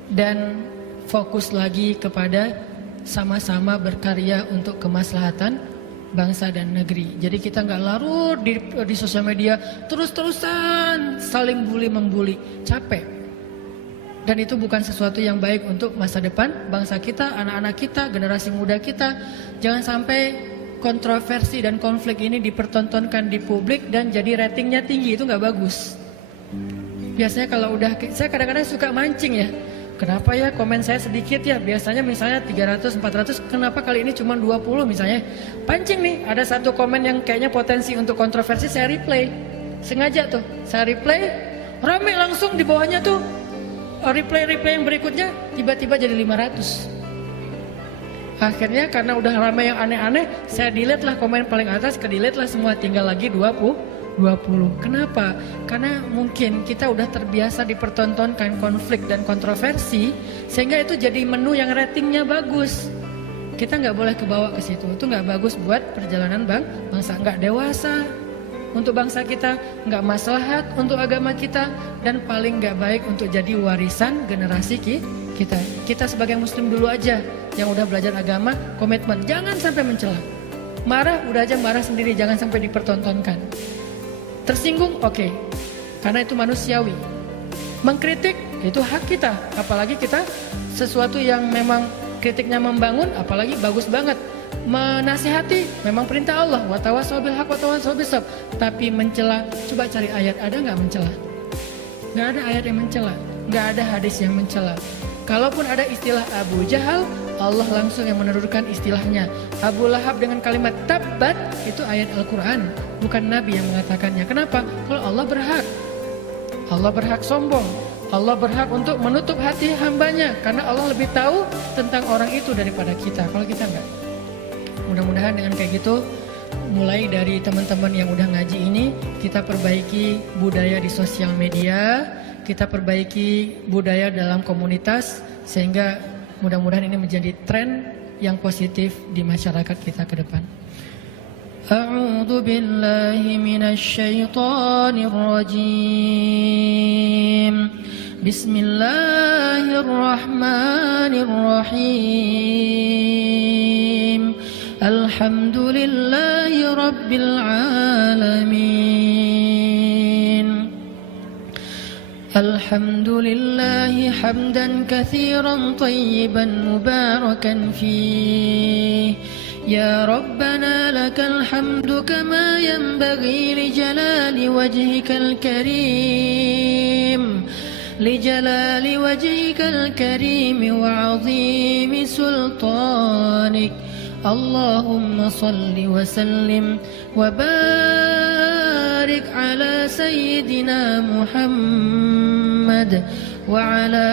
dan fokus lagi kepada sama-sama berkarya untuk kemaslahatan bangsa dan negeri. Jadi kita nggak larut di sosial media terus-terusan saling bully membuli, capek. Dan itu bukan sesuatu yang baik untuk masa depan bangsa kita, anak-anak kita, generasi muda kita. Jangan sampai kontroversi dan konflik ini dipertontonkan di publik dan jadi ratingnya tinggi, itu nggak bagus. Biasanya kalau udah, saya kadang-kadang suka mancing ya. Kenapa ya komen saya sedikit ya, biasanya misalnya 300, 400, kenapa kali ini cuma 20 misalnya. Pancing nih, ada satu komen yang kayaknya potensi untuk kontroversi, saya replay. Sengaja tuh, saya replay, rame langsung di bawahnya tuh. Replay yang berikutnya tiba-tiba jadi 500. Akhirnya karena udah ramai yang aneh-aneh, saya delete lah komen paling atas, ke delete lah semua, tinggal lagi 20. Kenapa? Karena mungkin kita udah terbiasa dipertontonkan konflik dan kontroversi, sehingga itu jadi menu yang ratingnya bagus. Kita nggak boleh kebawa ke situ. Itu nggak bagus buat perjalanan bangsa, nggak dewasa untuk bangsa kita, nggak maslahat untuk agama kita, dan paling nggak baik untuk jadi warisan generasi kita. Kita sebagai muslim dulu aja yang udah belajar agama, komitmen, jangan sampai mencela. Marah, udah aja marah sendiri, jangan sampai dipertontonkan. Tersinggung, oke, karena itu manusiawi. Mengkritik, itu hak kita, apalagi kita sesuatu yang memang kritiknya membangun, apalagi bagus banget. Menasihati memang perintah Allah, wa tawassaw bil haq wa tawassaw bis sabr. Tapi mencela, coba cari ayat, ada nggak mencela? Nggak ada ayat yang mencela, nggak ada hadis yang mencela. Kalaupun ada istilah Abu Jahal, Allah langsung yang menurunkan istilahnya. Abu Lahab dengan kalimat tabbat, itu ayat Al-Quran, bukan Nabi yang mengatakannya. Kenapa? Kalau Allah berhak sombong, Allah berhak untuk menutup hati hambanya, karena Allah lebih tahu tentang orang itu daripada kita. Kalau kita enggak. Mudah-mudahan dengan kayak gitu, mulai dari teman-teman yang udah ngaji ini, kita perbaiki budaya di sosial media, kita perbaiki budaya dalam komunitas, sehingga mudah-mudahan ini menjadi tren yang positif di masyarakat kita ke depan. A'udzu billahi minasy syaithanir rajim. Bismillahirrahmanirrahim. Alhamdulillahi rabbil alamin. Alhamdulillahi hamdan katsiran tayyiban mubarakan fih. Ya Rabbana lakal hamdu kama yanbaghi li jalali wajhikal karim. لجلال وجهك الكريم وعظيم سلطانك. اللهم صل وسلم وبارك على سيدنا محمد وعلى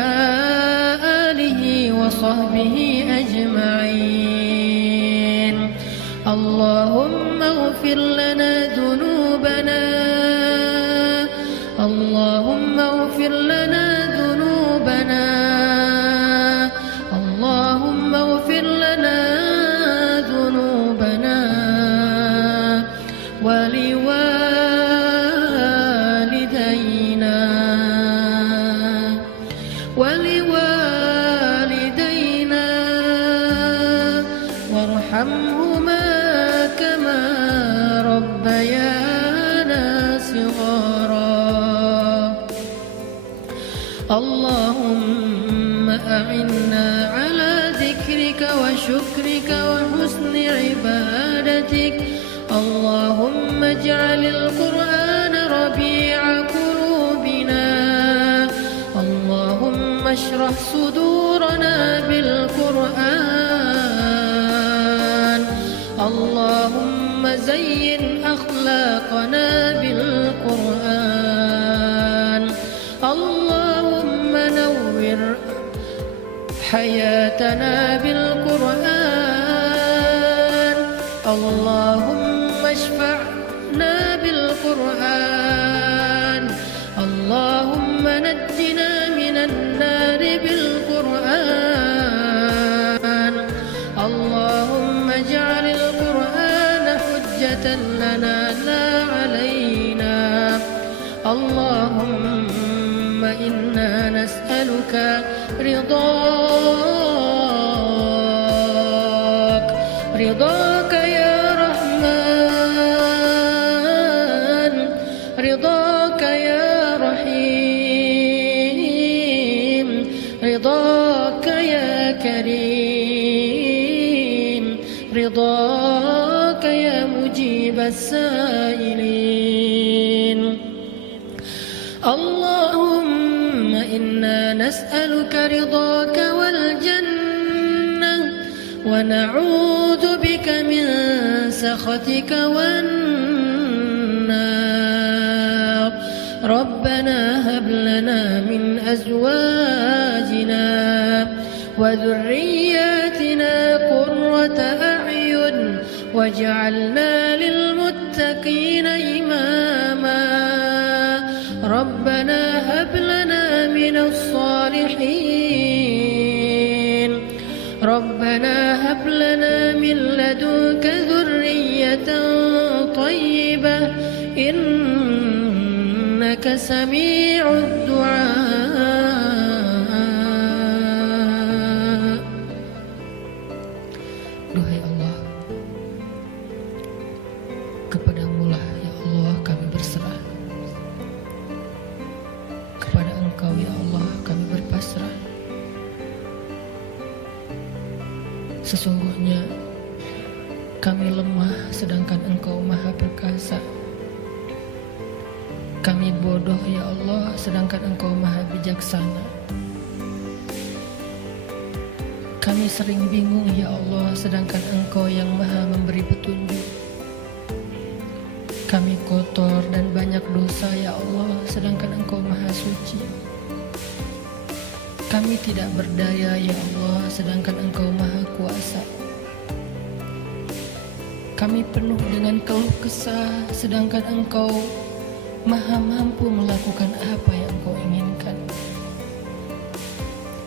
آله وصحبه أجمعين. اللهم اغفر لنا ذنوبنا. اللهم اغفر لنا ذنوبنا. اللهم اغفر لنا ذنوبنا ولوالدينا اجعل القرآن ربيع قلوبنا اللهم اشرح صدورنا بالقرآن اللهم زين أخلاقنا بالقرآن اللهم نور حياتنا بالقرآن اللهم اشفعنا بالقرآن اللهم نجنا من النار بالقرآن اللهم اجعل القرآن حجة لنا لا علينا اللهم إنا نسألك رضاك يا رحمن رضاك يا رحيم رضاك يا كريم رضاك يا مجيب السائلين اللهم إنا نسألك رضاك والجنة ونعوذ بك من سخطك والنار ربنا هب لنا من أزواجنا وذرياتنا قرة أعين واجعلنا للمتقين إماما ربنا هب لنا من الصالحين ربنا هب لنا من لدنك ذرية طيبة إنك سميع الدعاء. Duhai Allah, kepadamu-lah ya Allah kami berserah. Kepada Engkau ya Allah kami berpasrah. Sesungguhnya kami lemah sedangkan Engkau maha perkasa. Kami bodoh ya Allah sedangkan Engkau maha bijaksana. Kami sering bingung ya Allah sedangkan Engkau yang maha memberi petunjuk. Kami kotor dan banyak dosa ya Allah sedangkan Engkau maha suci. Kami tidak berdaya ya Allah sedangkan Engkau maha kuasa. Kami penuh dengan keluh kesah sedangkan Engkau maha mampu melakukan apa yang Engkau inginkan.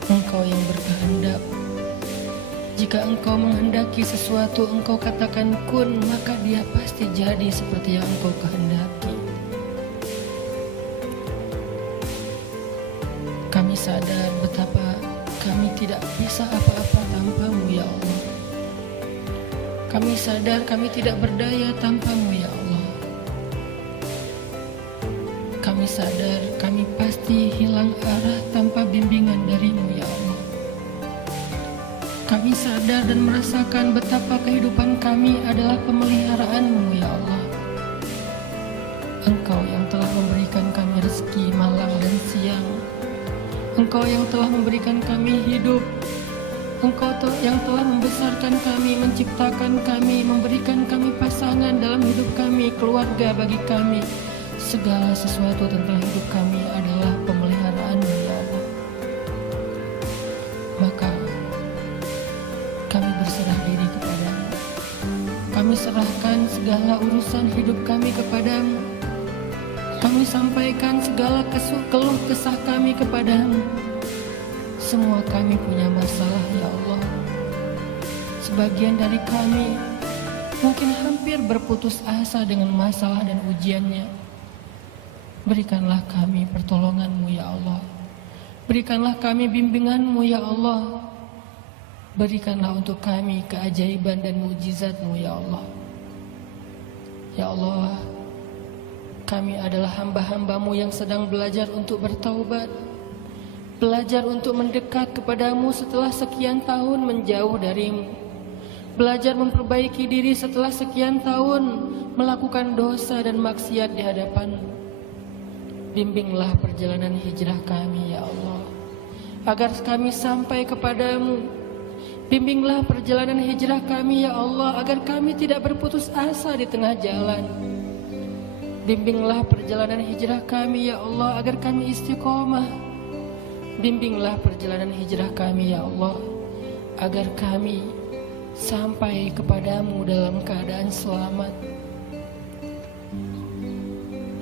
Engkau yang berkehendak. Jika Engkau menghendaki sesuatu, Engkau katakan kun, maka dia pasti jadi seperti yang Engkau kehendaki. Kami sadar betapa kami tidak bisa apa-apa tanpa-Mu ya Allah. Kami sadar kami tidak berdaya tanpa-Mu ya Allah. Kami sadar kami pasti hilang arah tanpa bimbingan dari-Mu ya Allah. Kami sadar dan merasakan betapa kehidupan kami adalah pemeliharaan-Mu ya Allah. Engkau yang telah memberikan kami rezeki malam dan siang. Engkau yang telah memberikan kami hidup. Engkau yang telah membesarkan kami, menciptakan kami, memberikan kami pasangan dalam hidup kami, keluarga bagi kami. Segala sesuatu tentang hidup kami adalah pemeliharaan-Mu ya Allah. Maka kami berserah diri kepada-Mu. Kami serahkan segala urusan hidup kami kepada-Mu. Kami sampaikan segala keluh kesah kami kepada-Mu. Semua kami punya masalah ya Allah. Sebagian dari kami mungkin hampir berputus asa dengan masalah dan ujiannya. Berikanlah kami pertolongan-Mu ya Allah. Berikanlah kami bimbingan-Mu ya Allah. Berikanlah untuk kami keajaiban dan mukjizat-Mu ya Allah. Ya Allah, kami adalah hamba-hamba-Mu yang sedang belajar untuk bertaubat, belajar untuk mendekat kepada-Mu setelah sekian tahun menjauh dari-Mu, belajar memperbaiki diri setelah sekian tahun melakukan dosa dan maksiat di hadapan-Mu. Bimbinglah perjalanan hijrah kami ya Allah, agar kami sampai kepadamu. Bimbinglah perjalanan hijrah kami ya Allah, agar kami tidak berputus asa di tengah jalan. Bimbinglah perjalanan hijrah kami ya Allah, agar kami istiqomah. Bimbinglah perjalanan hijrah kami ya Allah, agar kami sampai kepadamu dalam keadaan selamat.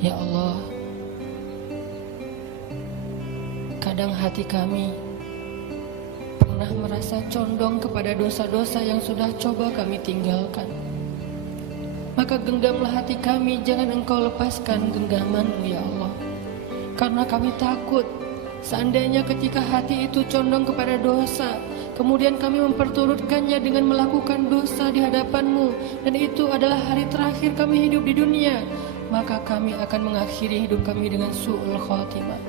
Ya Allah, kadang hati kami pernah merasa condong kepada dosa-dosa yang sudah coba kami tinggalkan. Maka genggamlah hati kami, jangan Engkau lepaskan genggaman-Mu ya Allah. Karena kami takut seandainya ketika hati itu condong kepada dosa, kemudian kami memperturutkannya dengan melakukan dosa di hadapan-Mu, dan itu adalah hari terakhir kami hidup di dunia, maka kami akan mengakhiri hidup kami dengan su'ul khatimah.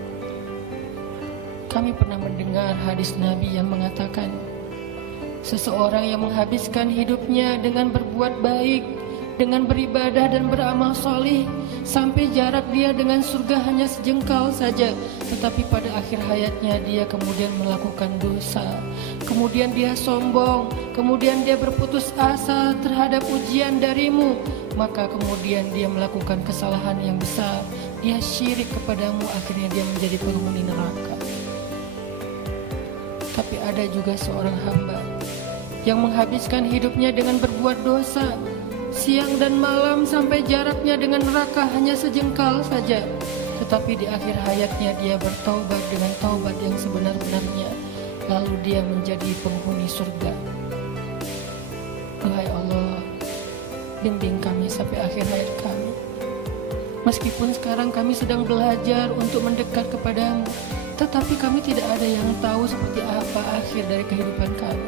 Kami pernah mendengar hadis Nabi yang mengatakan, seseorang yang menghabiskan hidupnya dengan berbuat baik, dengan beribadah dan beramal solih, sampai jarak dia dengan surga hanya sejengkal saja, tetapi pada akhir hayatnya dia kemudian melakukan dosa, kemudian dia sombong, kemudian dia berputus asa terhadap ujian darimu, maka kemudian dia melakukan kesalahan yang besar, dia syirik kepadamu, akhirnya dia menjadi penghuni neraka. Tapi ada juga seorang hamba yang menghabiskan hidupnya dengan berbuat dosa, siang dan malam sampai jaraknya dengan neraka hanya sejengkal saja, tetapi di akhir hayatnya dia bertaubat dengan taubat yang sebenar-benarnya, lalu dia menjadi penghuni surga. Duhai Allah, bimbing kami sampai akhir hayat kami. Meskipun sekarang kami sedang belajar untuk mendekat kepadamu, tetapi kami tidak ada yang tahu seperti apa akhir dari kehidupan kami.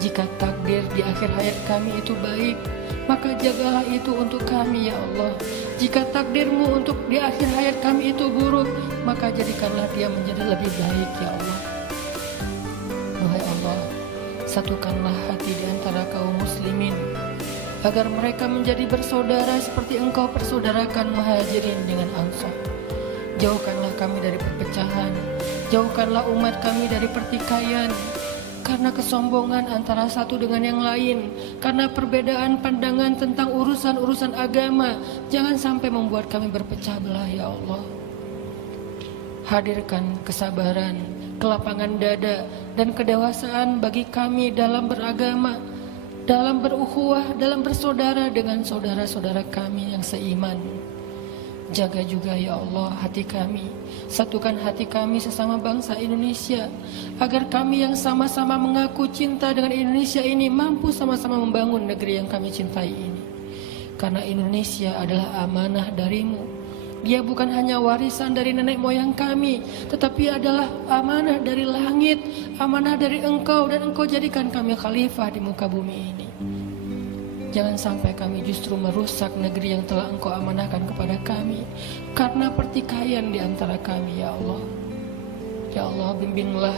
Jika takdir di akhir hayat kami itu baik, maka jagalah itu untuk kami ya Allah. Jika takdir-Mu untuk di akhir hayat kami itu buruk, maka jadikanlah dia menjadi lebih baik ya Allah. Wahai Allah, satukanlah hati di antara kaum muslimin, agar mereka menjadi bersaudara seperti Engkau persaudarakan Muhajirin dengan Ansar. Jauhkanlah kami dari perpecahan, jauhkanlah umat kami dari pertikaian, karena kesombongan antara satu dengan yang lain, karena perbedaan pandangan tentang urusan-urusan agama, jangan sampai membuat kami berpecah belah ya Allah. Hadirkan kesabaran, kelapangan dada, dan kedewasaan bagi kami dalam beragama, dalam berukhuwah, dalam bersaudara dengan saudara-saudara kami yang seiman. Jaga juga ya Allah hati kami, satukan hati kami sesama bangsa Indonesia, agar kami yang sama-sama mengaku cinta dengan Indonesia ini mampu sama-sama membangun negeri yang kami cintai ini. Karena Indonesia adalah amanah darimu. Dia bukan hanya warisan dari nenek moyang kami, tetapi adalah amanah dari langit, amanah dari Engkau, dan Engkau jadikan kami khalifah di muka bumi ini. Jangan sampai kami justru merusak negeri yang telah Engkau amanahkan kepada kami karena pertikaian di antara kami ya Allah. Ya Allah, bimbinglah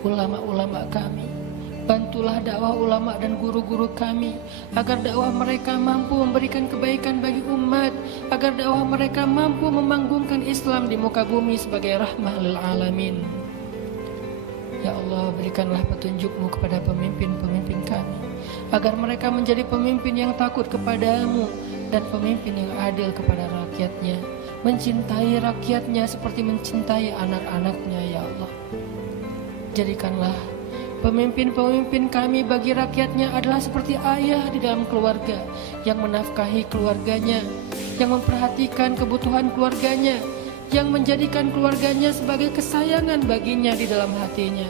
ulama-ulama kami, bantulah dakwah ulama dan guru-guru kami, agar dakwah mereka mampu memberikan kebaikan bagi umat, agar dakwah mereka mampu memanggungkan Islam di muka bumi sebagai rahmah lil alamin. Ya Allah, berikanlah petunjuk-Mu kepada pemimpin-pemimpin kami, agar mereka menjadi pemimpin yang takut kepadamu dan pemimpin yang adil kepada rakyatnya, mencintai rakyatnya seperti mencintai anak-anaknya ya Allah. Jadikanlah pemimpin-pemimpin kami bagi rakyatnya adalah seperti ayah di dalam keluarga, yang menafkahi keluarganya, yang memperhatikan kebutuhan keluarganya, yang menjadikan keluarganya sebagai kesayangan baginya di dalam hatinya,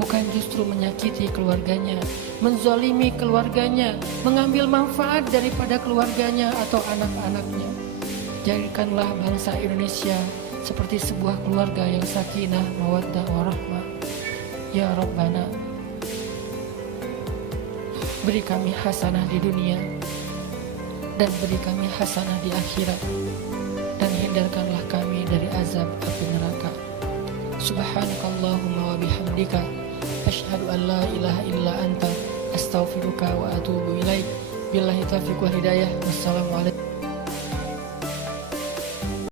bukan justru menyakiti keluarganya, menzalimi keluarganya, mengambil manfaat daripada keluarganya atau anak-anaknya. Jadikanlah bangsa Indonesia seperti sebuah keluarga yang sakinah, mawaddah, warahmah. Ya Rabbana, beri kami hasanah di dunia dan beri kami hasanah di akhirat, dan hindarkanlah kami dari azab api neraka. Subhanakallahumma wa bihamdika, asyhadu an la ilaha illa anta, Astaghfiruka wa atubu ilaik. Billahi taufiq wal hidayah. Wassalamualaikum.